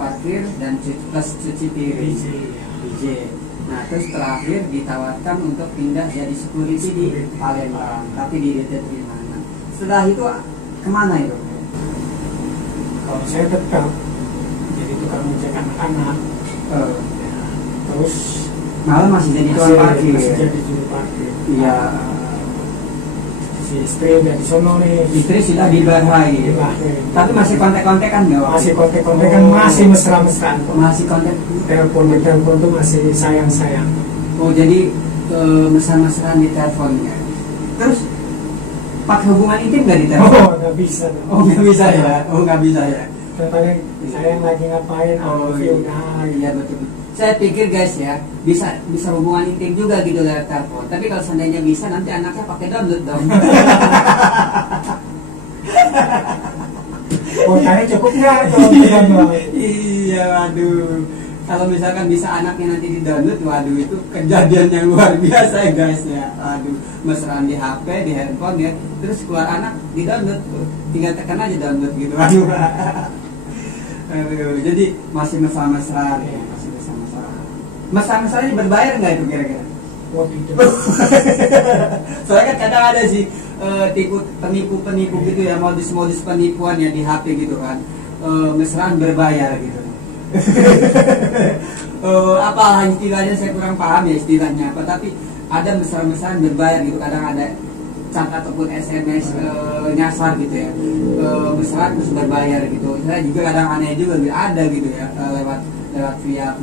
parkir dan plus cuci piring. DJ. Nah terus terakhir ditawarkan untuk pindah jadi security di Palembang, tapi diterima. Setelah itu kemana itu? Kalau saya tetap jadi tukang ngecek anak-anak, ya, terus Malah masih jadi tukang parkir. masih jadi juru parkir. Iya. Si istri udah di sono nih. Istri sudah di Bahrain. Tapi masih kontak-kontakan nggak? Masih kontek-kontekan, masih mesra-mesraan. Masih kontak. Telepon tuh masih sayang-sayang. Oh jadi mesra-mesraan di teleponnya. Terus pakai hubungan intim nggak di telepon? Oh nggak bisa. Oh nggak bisa ya. Oh nggak bisa ya. Contohnya sayang lagi ngapain? Oh iya. iya betul. Saya pikir guys ya bisa hubungan intim juga gitu lewat telepon. Tapi kalau seandainya bisa nanti anaknya pakai download dong. Kuotanya cukup nggak kalau di-download? Iya, waduh. Kalau misalkan bisa anaknya nanti di-download, waduh itu kejadian yang luar biasa ya guys ya. Waduh, mesraan di HP, di handphone ya. Terus keluar anak di-download, tinggal tekan aja download gitu. Waduh. Aduh, jadi masih mesra-mesraan ya, masih mesra-mesraan. Mesra-mesraan ini berbayar nggak itu kira-kira? Wah, tidak. Soalnya kan kadang ada sih penipu-penipu gitu ya, modus-modus penipuan ya di HP gitu kan. Mesraan berbayar gitu. Apa istilahnya saya kurang paham ya istilahnya apa, tapi ada mesra-mesraan berbayar gitu, kadang ada chat ataupun SMS nyasar gitu ya, mesraan terus berbayar gitu. Saya juga kadang aneh juga ada gitu ya, lewat via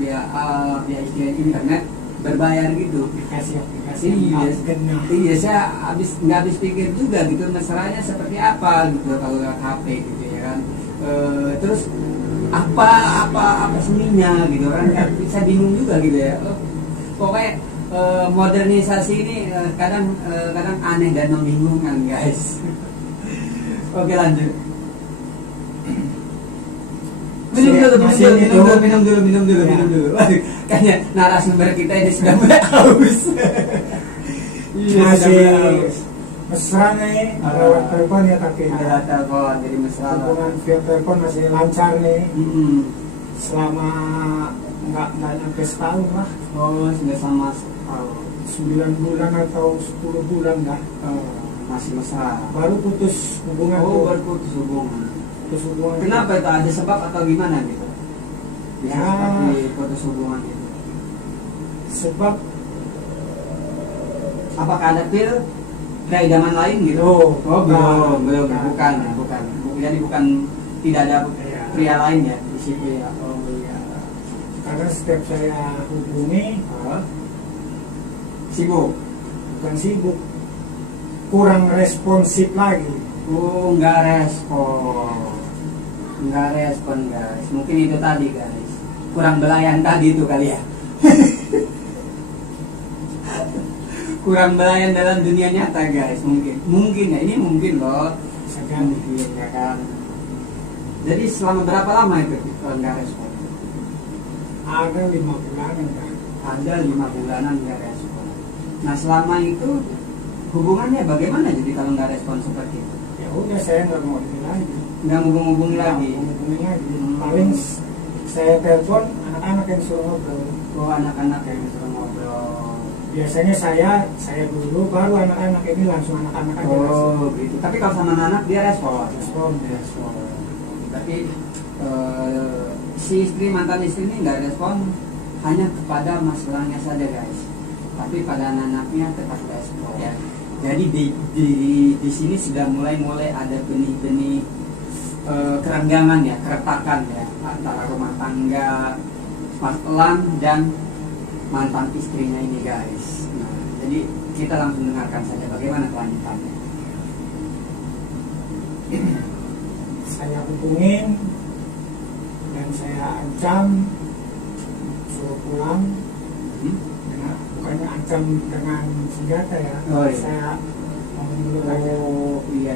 istilah internet berbayar gitu. Aplikasi Iya, kena. iya, saya nggak habis pikir juga gitu mesranya seperti apa gitu kalau lewat HP gitu ya kan. Terus apa seninya gitu kan, saya bingung juga gitu ya. Pokoknya modernisasi ini kadang aneh dan membingungkan guys. Oke, lanjut. Minum dulu. Waduh, kayaknya narasumber kita ini sudah mulai haus. Iya, sudah mulai haus. Mesra nih, lewat telepon ya, tapi Ada telepon, jadi mesra. hubungan via telepon masih lancar nih. Mm-mm. Selama nggak nyampe setahun lah, Oh, sudah sama 9 bulan atau 10 bulan dah. masih mesra. Baru putus hubungan. Oh, tuh. baru putus hubungan. Putus hubungan. Kenapa itu? Ada sebab atau gimana gitu? Bisa Ya. seperti putus hubungan itu. Sebab Apakah ada pil idaman lain gitu? Oh, belum, bukan. bukan. Jadi bukan, tidak ada Iya. pria lain ya di situ ya. Oh iya. karena setiap saya hubungi Sibuk. bukan sibuk, kurang responsif lagi. Oh, nggak respon guys. Mungkin itu tadi guys, kurang belayan tadi itu kali ya. Kurang belayan dalam dunia nyata guys, mungkin ya, ini mungkin loh. Segan Mungkin ya kan. Jadi selama berapa lama itu kalau nggak respon? ada 5 bulan kan. Ada 5 bulanan nggak respon. Nah, selama itu hubungannya bagaimana jadi kalau nggak respon seperti itu? Ya udah, saya nggak mau ini lagi. Nggak hubung-hubungi Nggak lagi. mau hubungi lagi. Hmm. Paling saya telepon anak-anak yang suruh ngobrol. Oh, anak-anak yang suruh ngobrol. Biasanya saya dulu, baru anak-anak ini langsung anak-anak aja. Oh, gitu. Tapi kalau sama anak dia respon. Respon. Tapi si mantan istri ini nggak respon hanya kepada masalahnya saja guys. Tapi pada anak-anaknya tetap respon. Ya. Jadi di sini sudah mulai ada benih-benih kerenggangan ya, keretakan ya antara rumah tangga Mas Elang dan mantan istrinya ini guys. Nah, jadi kita langsung dengarkan saja bagaimana kelanjutannya. Saya hubungin dan saya ancam suruh pulang. Dengan, bukannya ancam dengan senjata ya. Oh, iya. Saya ngomong dulu aja. Oh, iya.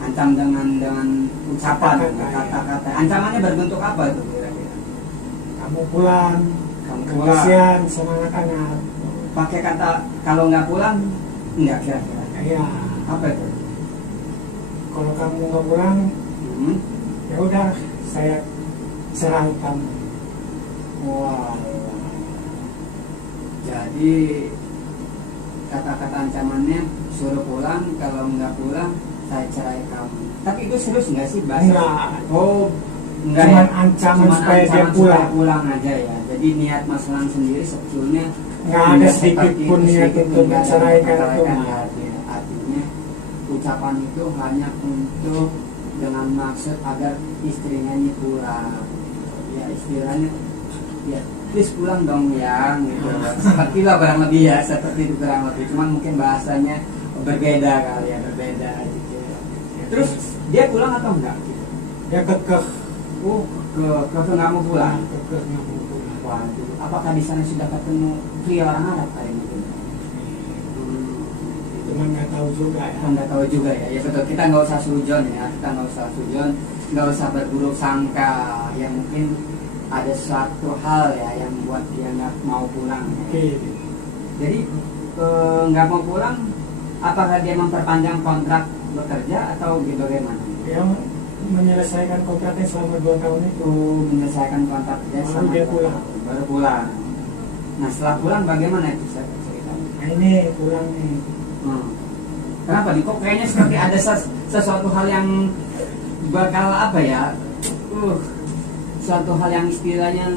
Ancam dengan ucapan, Kata-kata, kata-kata. Ancamannya berbentuk apa itu kira-kira? Kamu pulang, Kamu pulang. kasihan sama anak-anak. Pakai kata kalau nggak pulang, nggak kira-kira. Ya, Apa itu? kalau kamu nggak pulang, ya udah saya cerai kamu. Wah. Jadi kata-kata ancamannya suruh pulang, kalau nggak pulang saya cerai kamu. Tapi itu serius nggak sih bahasa? Enggak. Oh, enggak Cuman ya? ancaman Cuman supaya dia ancaman pulang. supaya pulang aja ya. Jadi niat Mas Elang sendiri sebetulnya Nggak ada tidak sedikit seperti pun itu, niat sedikit untuk nggak ada menceraikan menceraikan itu. ya. Artinya ucapan itu hanya untuk dengan maksud agar istrinya ini pulang. Ya istilahnya, ya please pulang dong yang gitu. Seperti lah kurang lebih ya, seperti itu kurang lebih. Cuman mungkin bahasanya berbeda kali ya, berbeda gitu. Terus dia pulang atau enggak? Gitu. Dia kekeh. Oh, ke nggak mau pulang. Kekeh nggak mau pulang. Waduh, apakah di sana sudah ketemu pria orang Arab kali ini? Itu Cuma nggak tahu juga ya. Nggak tahu juga ya. Ya betul, kita nggak usah sujon ya, kita nggak usah sujon, nggak usah berburuk sangka. Ya mungkin ada suatu hal ya yang membuat dia nggak mau pulang. Oke. Jadi nggak mau pulang, apakah dia memperpanjang kontrak bekerja atau bagaimana? Dia menyelesaikan kontraknya selama 2 tahun itu. Menyelesaikan kontrak kerja Baru sama dia pulang. baru pulang. Nah setelah pulang bagaimana itu saya cerita? Nah ini pulang nih. Kenapa nih? Kok kayaknya seperti ada sesuatu hal yang bakal apa ya? Suatu hal yang istilahnya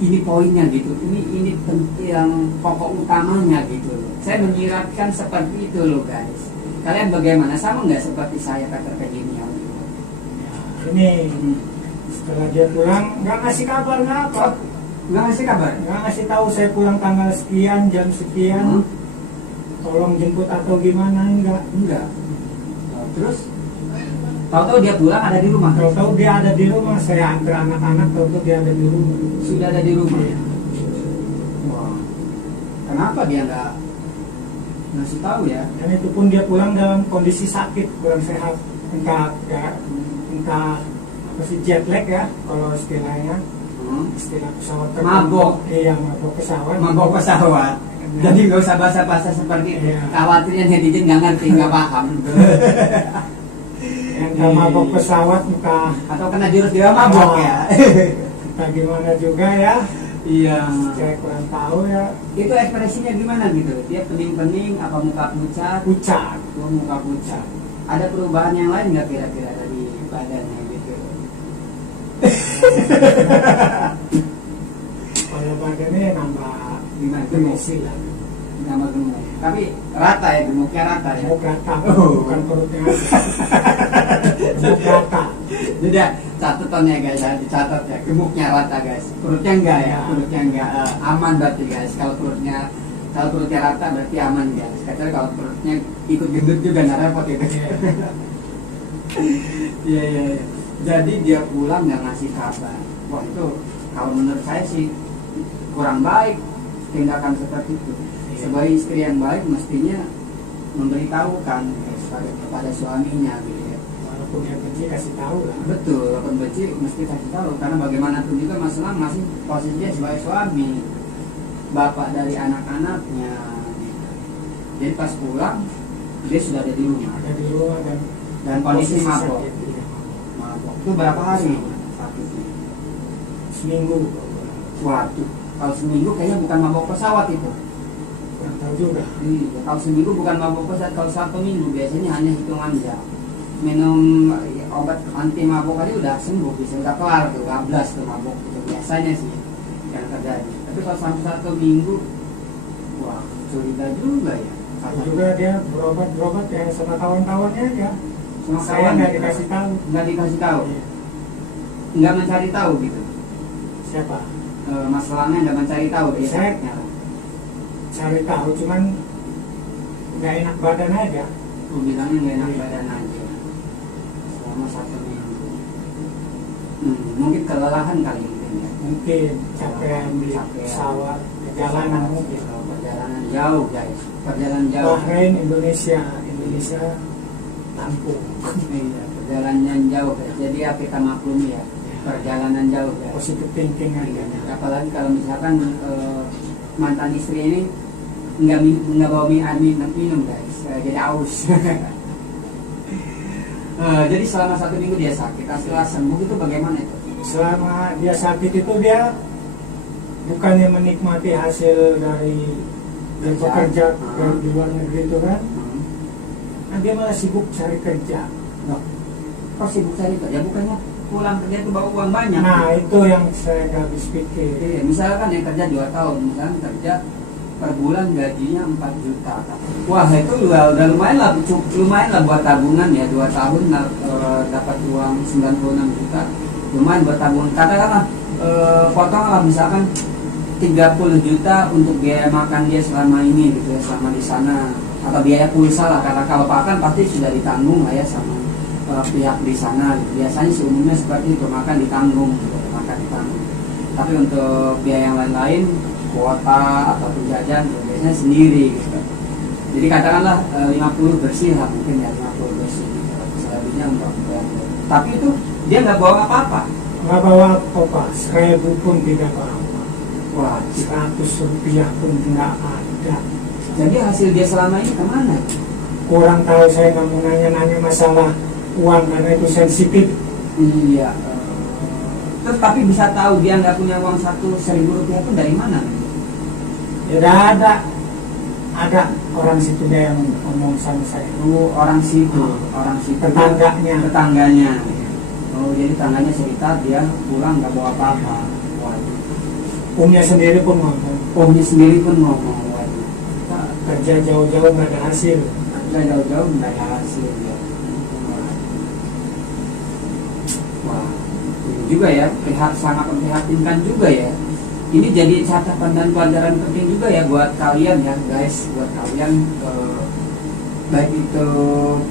ini poinnya gitu. Ini penting yang pokok utamanya gitu loh. Saya menyiratkan seperti itu loh guys. Kalian bagaimana? Sama nggak seperti saya Peter Peginian? Ini setelah dia pulang nggak ngasih kabar nggak apa. Nggak ngasih kabar? Nggak ngasih tahu saya pulang tanggal sekian, jam sekian. Tolong jemput atau gimana, enggak. Terus tahu-tahu dia pulang ada di rumah. Tahu-tahu dia ada di rumah, saya antar anak-anak, tahu-tahu dia ada di rumah. Sudah ada di rumah. Iya. Wah. Kenapa dia nggak ngasih tahu ya? Dan itu pun dia pulang dalam kondisi sakit, kurang sehat. Entah apa sih, jet lag ya, kalau istilahnya. Istilah pesawat terbang. Mabok. Iya, mabok pesawat. Mabok pesawat. Jadi nggak usah basa-basa seperti itu. Iya. Khawatirnya netizen nggak ngerti, nggak paham. Yang nggak mabok pesawat, entah Atau kena jurus dia mabok ya. entah gimana juga ya. Iya. Saya kurang tahu ya. Itu ekspresinya gimana gitu? Dia pening-pening, apa muka pucat? Pucat. Muka pucat. Ada perubahan yang lain nggak kira-kira dari badannya gitu? Kalau badannya nambah Gimana? gemisi lah. Nama gemuk. Tapi rata ya, gemuknya rata ya. Gemuk rata, Oh. bukan perutnya aja. Gemuk rata. Jadi ya, catatannya guys ya, dicatat ya, gemuknya rata guys. Perutnya enggak ya, perutnya enggak aman berarti guys. Kalau perutnya rata berarti aman guys. Kecuali kalau perutnya ikut gendut juga nggak repot gitu. Iya. Jadi dia pulang nggak ngasih kabar. Wah itu kalau menurut saya sih kurang baik tindakan seperti itu. Sebagai istri yang baik mestinya memberitahukan kepada suaminya gitu ya. Walaupun dia benci kasih tahu lah. Betul, walaupun benci mesti kasih tahu karena bagaimanapun juga Mas Lang masih posisinya sebagai suami, bapak dari anak-anaknya. Jadi pas pulang dia sudah ada di rumah. Ada di rumah Dan kondisi posisi mabok. sakit, iya. Mabok. Itu berapa hari sakitnya? Seminggu. Waduh, kalau seminggu kayaknya bukan mabok pesawat itu. Kurang tahu juga. Iya, kalau seminggu bukan mabok pesawat, kalau 1 minggu biasanya hanya hitungan jam. Minum obat anti mabok aja udah sembuh, bisa udah kelar tuh, bablas tuh mabok itu biasanya sih yang terjadi. Tapi kalau sampai 1 minggu, wah curiga juga ya. Tahu juga dia berobat yang sama kawan-kawannya aja. Sama Saya kawan nggak gitu. dikasih tahu. Nggak dikasih tahu, Iya. nggak mencari tahu gitu. Siapa? Masalahnya nggak mencari tahu dia Saya- sakitnya. Cari tahu, cuman nggak enak badan aja. Aku bilangnya nggak enak Iya. badan aja selama 1 minggu. Mungkin kelelahan kali gitu ya. Mungkin capean di Capean. pesawat, perjalanan mungkin. Perjalanan jauh guys, perjalanan jauh. Bahrain, Indonesia Lampung. Iya, perjalanan jauh guys. Jadi ya kita maklumi ya, perjalanan jauh guys. Positive thinking aja. Apalagi kalau misalkan mantan istri ini nggak bawa minum guys, jadi aus. Jadi selama 1 minggu dia sakit, setelah sembuh itu bagaimana itu? Selama dia sakit itu dia bukannya menikmati hasil dari dia bekerja di luar negeri itu kan, dia malah sibuk cari kerja. Loh, kok sibuk cari kerja? Bukannya pulang kerja itu bawa uang banyak? Nah itu yang saya gak habis pikir. Iya, misalkan yang kerja 2 tahun, misalkan kerja per bulan gajinya 4 juta. Wah itu udah lumayan lah buat tabungan ya, 2 tahun dapat uang 96 juta, lumayan buat tabungan. Katakanlah potonglah misalkan 30 juta untuk biaya makan dia selama ini gitu ya, selama di sana, atau biaya pulsa lah, karena kalau makan pasti sudah ditanggung lah ya sama pihak di sana gitu. Biasanya sih umumnya seperti itu, makan ditanggung gitu, makan ditanggung. Tapi untuk biaya yang lain-lain, kuota ataupun jajan gitu, biasanya sendiri gitu. Jadi katakanlah 50 bersih lah mungkin ya, 50 bersih. Selebihnya untuk tapi itu dia nggak bawa apa-apa. Nggak bawa apa-apa, 1.000 pun tidak bawa. Wah, 100 rupiah pun tidak ada. jadi hasil dia selama ini kemana? Kurang tahu, saya nggak mau nanya-nanya masalah uang karena itu sensitif. Iya. Terus tapi bisa tahu dia nggak punya uang 1.000 rupiah pun dari mana? Ya ada orang situ dia yang ngomong sama saya. Oh, orang situ, tetangganya. Oh, jadi tetangganya cerita dia pulang nggak bawa apa-apa. Waduh. Umnya sendiri pun ngomong. Omnya sendiri pun ngomong. Waduh. Kerja jauh-jauh nggak ada hasil. Kerja jauh-jauh nggak ada hasil ya. Wah, ini juga ya, sangat memprihatinkan juga ya. Ini jadi catatan dan pelajaran penting juga ya buat kalian ya guys, buat kalian baik itu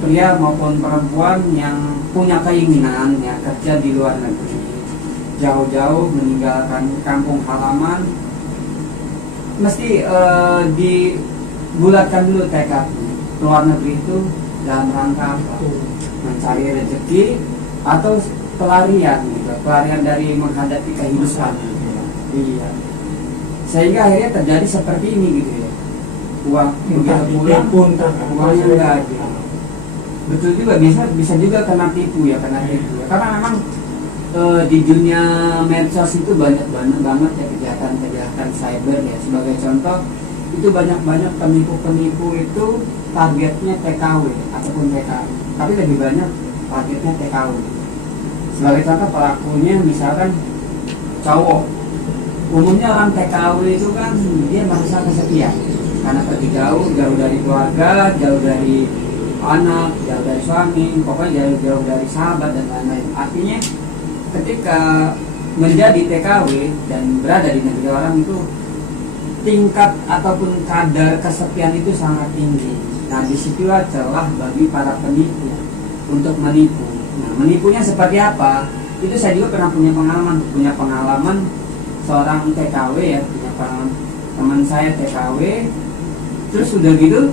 pria maupun perempuan yang punya keinginan ya kerja di luar negeri, jauh-jauh meninggalkan kampung halaman, mesti dibulatkan dulu tekad luar negeri itu dalam rangka apa? Mencari rezeki atau pelarian gitu, pelarian dari menghadapi kehidupan. Iya. Sehingga akhirnya terjadi seperti ini gitu ya. Uang begitu pulang pun uangnya nggak ada. Betul juga, bisa juga kena tipu ya, Karena memang di dunia medsos itu banyak banget ya kejahatan cyber ya. Sebagai contoh itu banyak penipu itu targetnya TKW ataupun TKI, tapi lebih banyak targetnya TKW. Sebagai contoh pelakunya misalkan cowok. Umumnya orang TKW itu kan dia merasa kesepian karena pergi jauh dari keluarga, jauh dari anak, jauh dari suami, pokoknya jauh dari sahabat dan lain-lain. Artinya ketika menjadi TKW dan berada di negeri orang itu tingkat ataupun kadar kesepian itu sangat tinggi. Nah, disitulah celah bagi para penipu untuk menipu. Nah, menipunya seperti apa? Itu saya juga pernah punya pengalaman seorang TKW ya, punya teman saya TKW. Terus sudah gitu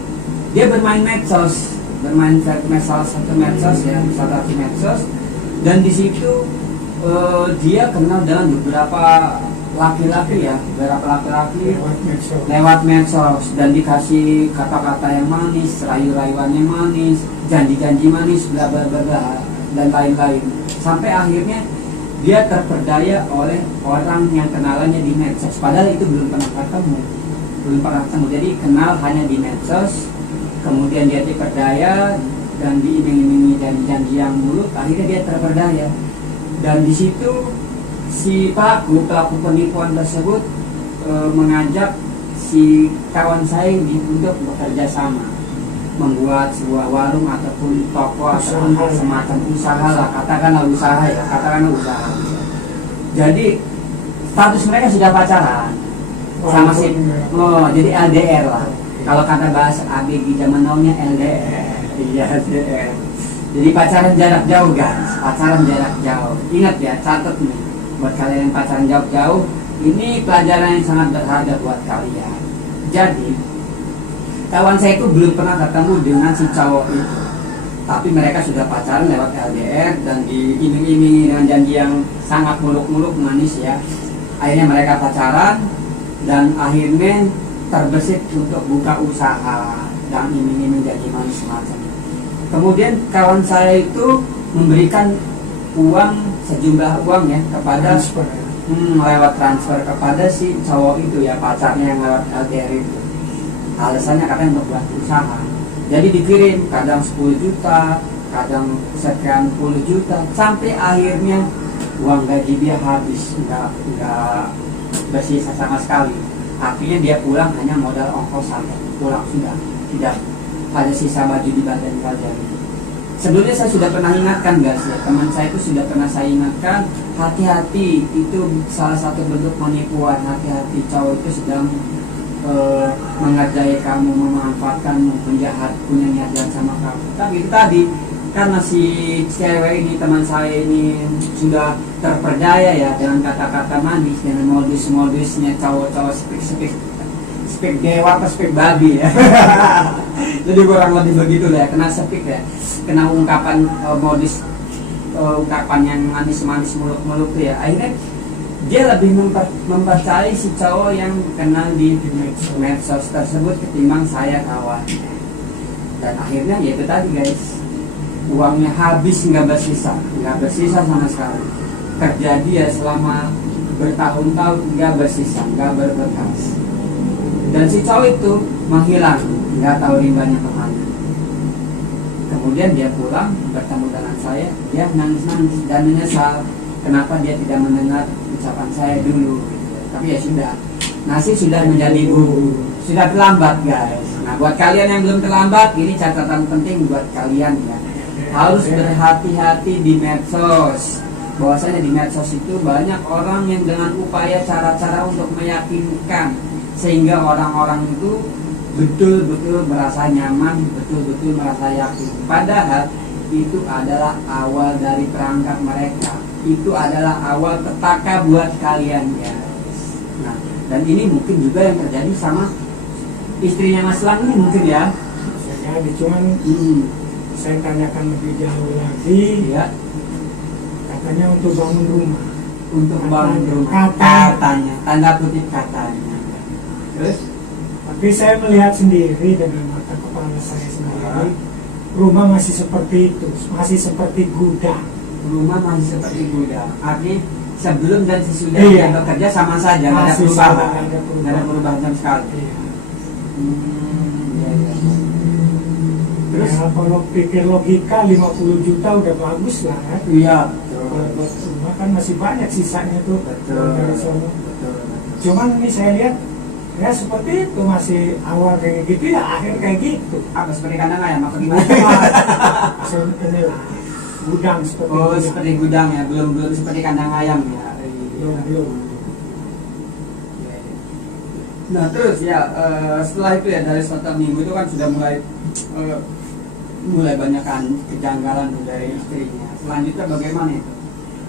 dia bermain medsos satu medsos, dan di situ dia kenal dengan beberapa laki-laki lewat medsos dan dikasih kata-kata yang manis, rayu-rayuan yang manis, janji-janji manis, bla bla bla dan lain-lain, sampai akhirnya dia terperdaya oleh orang yang kenalannya di medsos, padahal itu belum pernah ketemu. Jadi kenal hanya di medsos, kemudian dia diperdaya dan diiming-imingi janji-janji yang mulut, akhirnya dia terperdaya. Dan di situ si pelaku penipuan tersebut mengajak si kawan saya ini untuk bekerja sama, membuat sebuah warung ataupun toko ataupun semacam usaha lah, katakanlah usaha. Jadi status mereka sudah pacaran sama si, jadi LDR lah. Kalau kata bahasa ABG zaman now-nya LDR. Iya, LDR. Jadi pacaran jarak jauh guys, Ingat ya, catat nih buat kalian yang pacaran jauh-jauh. Ini pelajaran yang sangat berharga buat kalian. Jadi kawan saya itu belum pernah ketemu dengan si cowok itu, tapi mereka sudah pacaran lewat LDR dan diiming-imingi dengan janji yang sangat muluk-muluk manis ya. Akhirnya mereka pacaran dan akhirnya terbesit untuk buka usaha dan iming-iming janji manis semacam. Kemudian kawan saya itu memberikan sejumlah uang ya kepada lewat transfer kepada si cowok itu ya, pacarnya yang lewat LDR itu. Alasannya katanya untuk buat usaha. Jadi dikirim kadang 10 juta, kadang sekian puluh juta, sampai akhirnya uang gaji dia habis, nggak bersisa sama sekali. Artinya dia pulang hanya modal ongkos sampai pulang, sudah tidak ada sisa baju di badan saja. Sebelumnya saya sudah pernah ingatkan guys ya, teman saya itu sudah pernah saya ingatkan, hati-hati, itu salah satu bentuk penipuan. Hati-hati, cowok itu sedang mengerjai kamu, memanfaatkanmu, penjahat, punya niat jahat sama kamu. Tapi itu tadi, karena si cewek ini, teman saya ini sudah terperdaya ya dengan kata-kata manis, dengan modus-modusnya cowok-cowok spek dewa apa spek babi ya. Jadi kurang lebih begitu lah ya, kena spek ya, kena ungkapan modis, ungkapan yang manis-manis muluk-muluk tuh ya. Akhirnya dia lebih mempercayai si cowok yang kenal di medsos tersebut ketimbang saya kawan. Dan akhirnya ya itu tadi guys, uangnya habis, nggak bersisa sama sekali. Kerja dia selama bertahun-tahun nggak bersisa, nggak berbekas. Dan si cowok itu menghilang, nggak tahu rimbanya kemana. Kemudian dia pulang bertemu dengan saya, dia nangis-nangis dan menyesal kenapa dia tidak mendengar ucapan saya dulu. Tapi ya sudah, nasi sudah menjadi bubur, sudah terlambat guys. Nah buat kalian yang belum terlambat, ini catatan penting buat kalian ya, harus berhati-hati di medsos. Bahwasanya di medsos itu banyak orang yang dengan upaya cara-cara untuk meyakinkan, sehingga orang-orang itu betul-betul merasa nyaman, betul-betul merasa yakin. Padahal itu adalah awal dari perangkap mereka, itu adalah awal petaka buat kalian guys. Nah, dan ini mungkin juga yang terjadi sama istrinya Mas Lang ini mungkin ya. Jadi cuman saya tanyakan lebih jauh lagi Ya, katanya untuk bangun rumah. untuk bangun rumah katanya, tanda kutip katanya. Terus Tapi saya melihat sendiri dengan mata kepala saya sendiri, rumah masih seperti itu, masih seperti gudang. rumah masih seperti gudang. Artinya sebelum dan sesudah Iya. dia bekerja sama saja, nggak ada Masih perubahan, sama, nggak ada perubahan. nggak ada perubahan sama sekali. Iya. Ya, ya. Terus Ya, kalau pikir logika 50 juta udah bagus lah ya. iya, Kalau buat rumah kan masih banyak sisanya tuh. betul, Dari sono. betul. Cuman ini saya lihat ya seperti itu, masih awal kayak gitu ya akhir kayak gitu. Apa seperti kandang ayam apa gimana? Inilah gudang seperti Oh, gudang. seperti gudang ya, belum seperti kandang ayam ya. Belum. Nah terus ya setelah itu ya dari suatu minggu itu kan sudah mulai banyakkan kejanggalan dari istrinya. Selanjutnya bagaimana itu?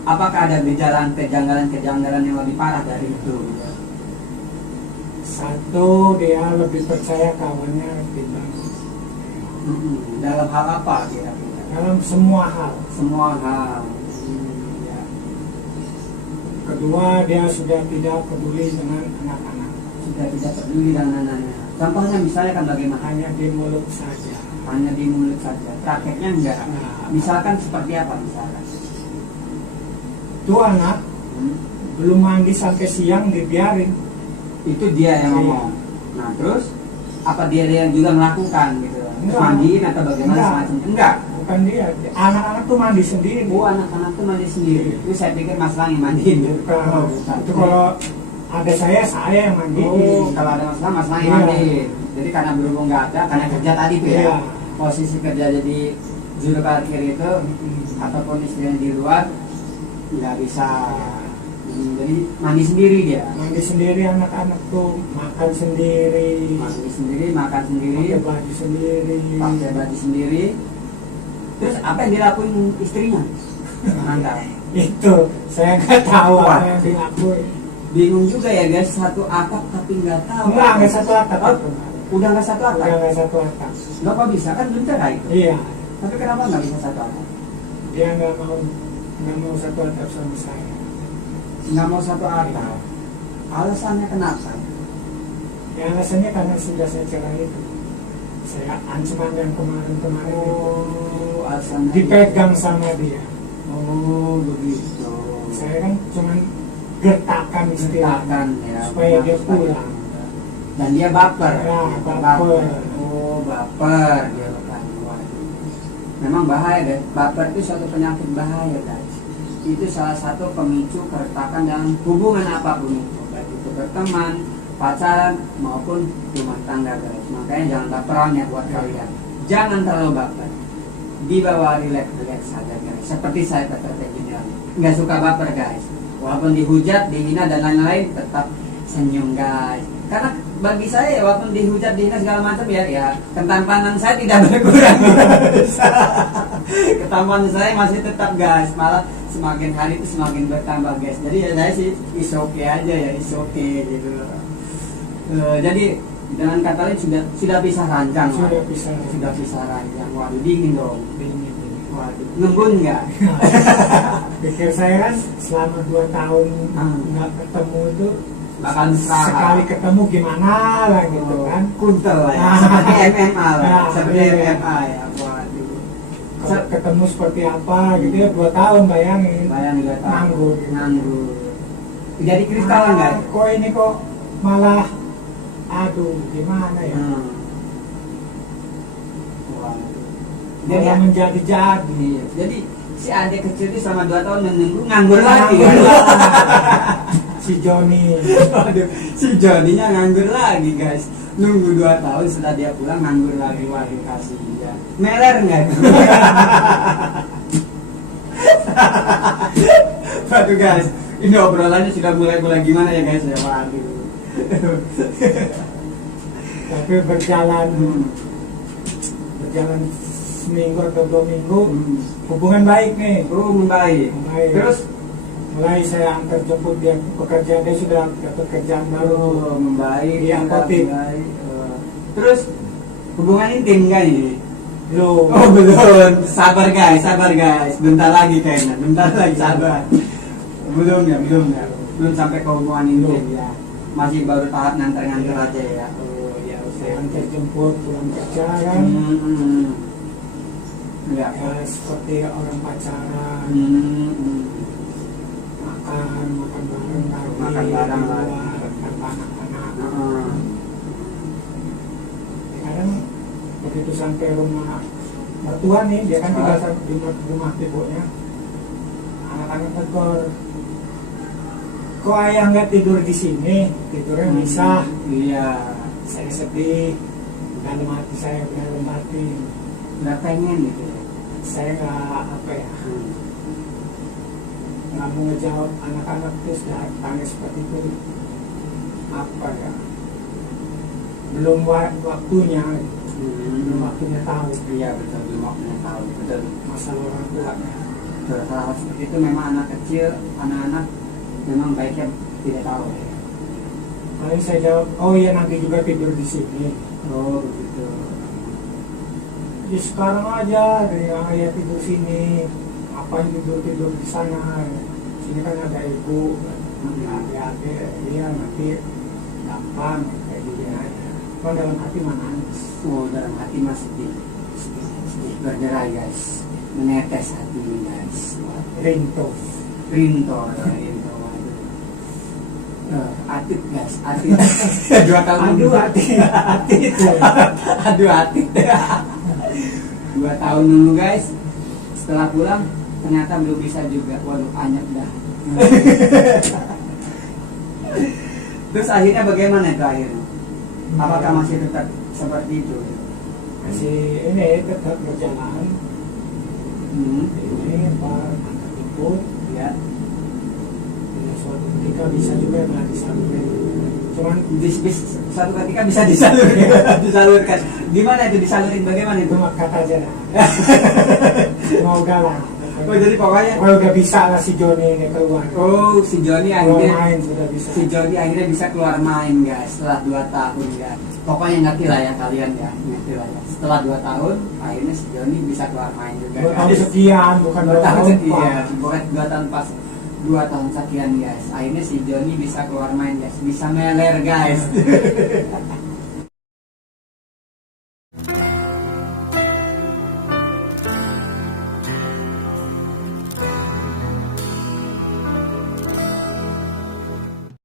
Apakah ada kejanggalan yang lebih parah dari itu? Satu, dia lebih percaya kawannya ketimbang Dalam hal apa kira-kira? dalam semua hal. Semua hal. Ya. Kedua, dia sudah tidak peduli dengan anak-anak, Sudah tidak peduli dengan anak-anaknya. Contohnya misalnya kan bagaimana? hanya di mulut saja. Hanya di mulut saja. Prakteknya enggak. Nah, Misalkan seperti apa misalkan? itu anak belum mandi sampai siang dibiarin. Itu dia yang ngomong. Nah terus apa dia yang juga melakukan gitu? Enggak. Mandiin atau bagaimana Enggak. semacamnya? Enggak. Bukan dia, anak-anak tuh mandi sendiri. Oh anak-anak tuh mandi sendiri. Itu saya pikir Mas Lang yang mandiin. Bukan. Oh, bukan. Itu kalau ada saya yang mandi. Oh, kalau ada Mas Lang yang Iya. mandiin. Jadi karena berhubung nggak ada, karena kerja tadi tuh ya. Iya. Posisi kerja jadi juru parkir itu ataupun istrinya di luar nggak bisa. Jadi mandi sendiri dia. Mandi sendiri, anak-anak tuh makan sendiri, Mandi sendiri, makan sendiri, pakai baju sendiri. pakai baju sendiri. Terus apa yang dilakuin istrinya? Mantap. Itu saya nggak tahu Wah. apa yang dilakuin. Bingung juga ya guys, satu atap tapi nggak tahu. Enggak satu atap. Oh, udah nggak satu atap. Udah nggak satu atap. Nggak kok bisa kan belum cerai itu. Iya, Tapi kenapa nggak bisa satu atap? dia nggak mau satu atap sama saya. Nggak mau satu atap. Alasannya kenapa? Ya alasannya karena sudah saya cerai itu. Saya ancaman yang kemarin-kemarin itu Oh, alasannya. dipegang sama dia. Oh, begitu. Saya kan cuman gertakan istilahnya Gertakan, ya. supaya dia pulang. Dan dia baper. Ya, baper. Oh, baper dia bukan. Waduh. Memang bahaya deh. Baper itu suatu penyakit bahaya guys. Itu salah satu pemicu keretakan dalam hubungan apapun itu, baik itu berteman, pacaran maupun rumah tangga guys. Makanya jangan baperan ya buat kalian. Jangan terlalu baper. Dibawa relax saja guys. Seperti saya Peter Junior. Nggak suka baper guys. Walaupun dihujat, dihina dan lain-lain tetap senyum guys. Karena bagi saya walaupun dihujat, dihina segala macam ya ketampanan saya tidak berkurang. Ketampanan saya masih tetap guys. Malah semakin hari itu semakin bertambah guys. Jadi ya saya sih is okay aja ya, is okay gitu. Jadi Dengan kata lain sudah bisa ranjang. Sudah Waduh. bisa. Sudah bisa ranjang. Waduh, dingin dong. Ini. Waduh, ngembun nggak? Pikir saya kan selama 2 tahun Hmm. nggak ketemu itu Bahkan sekali ketemu gimana lah gitu kan. kuntel lah ya. Ah. Seperti MMA lah. Ah, Seperti iya. MMA ya. Waduh. Kalau ketemu seperti apa gitu ya 2 tahun bayangin. Bayangin 2 tahun. Nganggur. Nganggur. Jadi kristal nggak? Kok ini kok malah aduh gimana ya. Waduh. Jadi Jadi menjadi-jadi. iya. Jadi si adik kecil itu selama 2 tahun menunggu nganggur lagi. Si Joni. Waduh, si Joninya nganggur lagi guys. Nunggu 2 tahun setelah dia pulang nganggur lagi. Waduh, kasihan. Meler nggak itu? Waduh guys, ini obrolannya sudah mulai gimana ya guys ya. Waduh. Tapi berjalan seminggu atau 2 minggu hubungan baik nih. Oh, membaik. Membaik. Terus Mulai saya antar jemput dia pekerjaan, dia sudah dapat kerjaan baru. oh, membaik. Iya, membaik, apotek. membaik. Terus hubungan intim kan ini? Belum. Oh belum, sabar guys, bentar lagi kayaknya, bentar lagi sabar. Belum belum sampai ke hubungan intim ya. Masih baru tahap nganter-nganter aja ya. Oh ya, Saya oke. antar jemput pulang kerja kan. Ya. Ya, seperti orang pacaran, Hmm. makan bareng lagi, Makan bareng di lagi. luar, tanpa anak-anak. Heeh. Kadang begitu sampai rumah mertua nih, dia kan tinggal di rumah ibunya. Anak-anak tegur, kok ayah nggak tidur di sini, tidurnya bisa. Iya. Saya sedih, dalam hati saya dalam hati, Nggak pengen gitu ya. saya nggak apa ya, nggak mau ngejawab anak-anak terus tanya seperti itu, apa ya, belum waktunya, belum waktunya tahu Iya betul, belum waktunya tahu betul. masalah orang tua. Betul, hal seperti itu memang anak kecil, anak-anak memang baiknya tidak tahu. Paling saya jawab, oh iya nanti juga tidur di sini. Oh begitu. Di sekarang aja, yang ayah tidur sini, apa yang tidur di sana? Sini kan ada ibu, nanti adik-adik, iya nanti gampang kayak gini aja. Kan dalam hati mah nangis. Oh dalam hati masih sedih berderai guys, menetes hatinya guys. Rinto. Rinto, Rinto. Atit guys, atit. 2 tahun. Aduh hati, hati itu. Aduh atit. 2 tahun dulu guys. Setelah pulang ternyata belum bisa juga. Waduh anyep dah. Terus akhirnya bagaimana itu akhirnya? Apakah masih tetap seperti itu? Masih ini tetap berjalan. Ini Pak antar jemput. Ya. Ya, suatu ketika bisa juga nggak disalurin. Cuman Satu ketika bisa disalurkan. Disalurkan. Gimana itu disalurin? Bagaimana itu? itu mah kata aja lah. Semoga lah. Oh jadi pokoknya. Kalau udah bisa lah si Joni ini keluar. Oh si Joni Keluar akhirnya. main sudah bisa. Si Joni akhirnya bisa keluar main guys setelah 2 tahun ya. Pokoknya ngerti lah ya kalian ya, ngerti lah ya. Setelah 2 tahun akhirnya si Joni bisa keluar main juga. 2 tahun sekian bukan 2 tahun sekian, pas. bukan 2 tahun pas. 2 tahun sekian guys. Akhirnya si Joni bisa keluar main guys, bisa meler guys.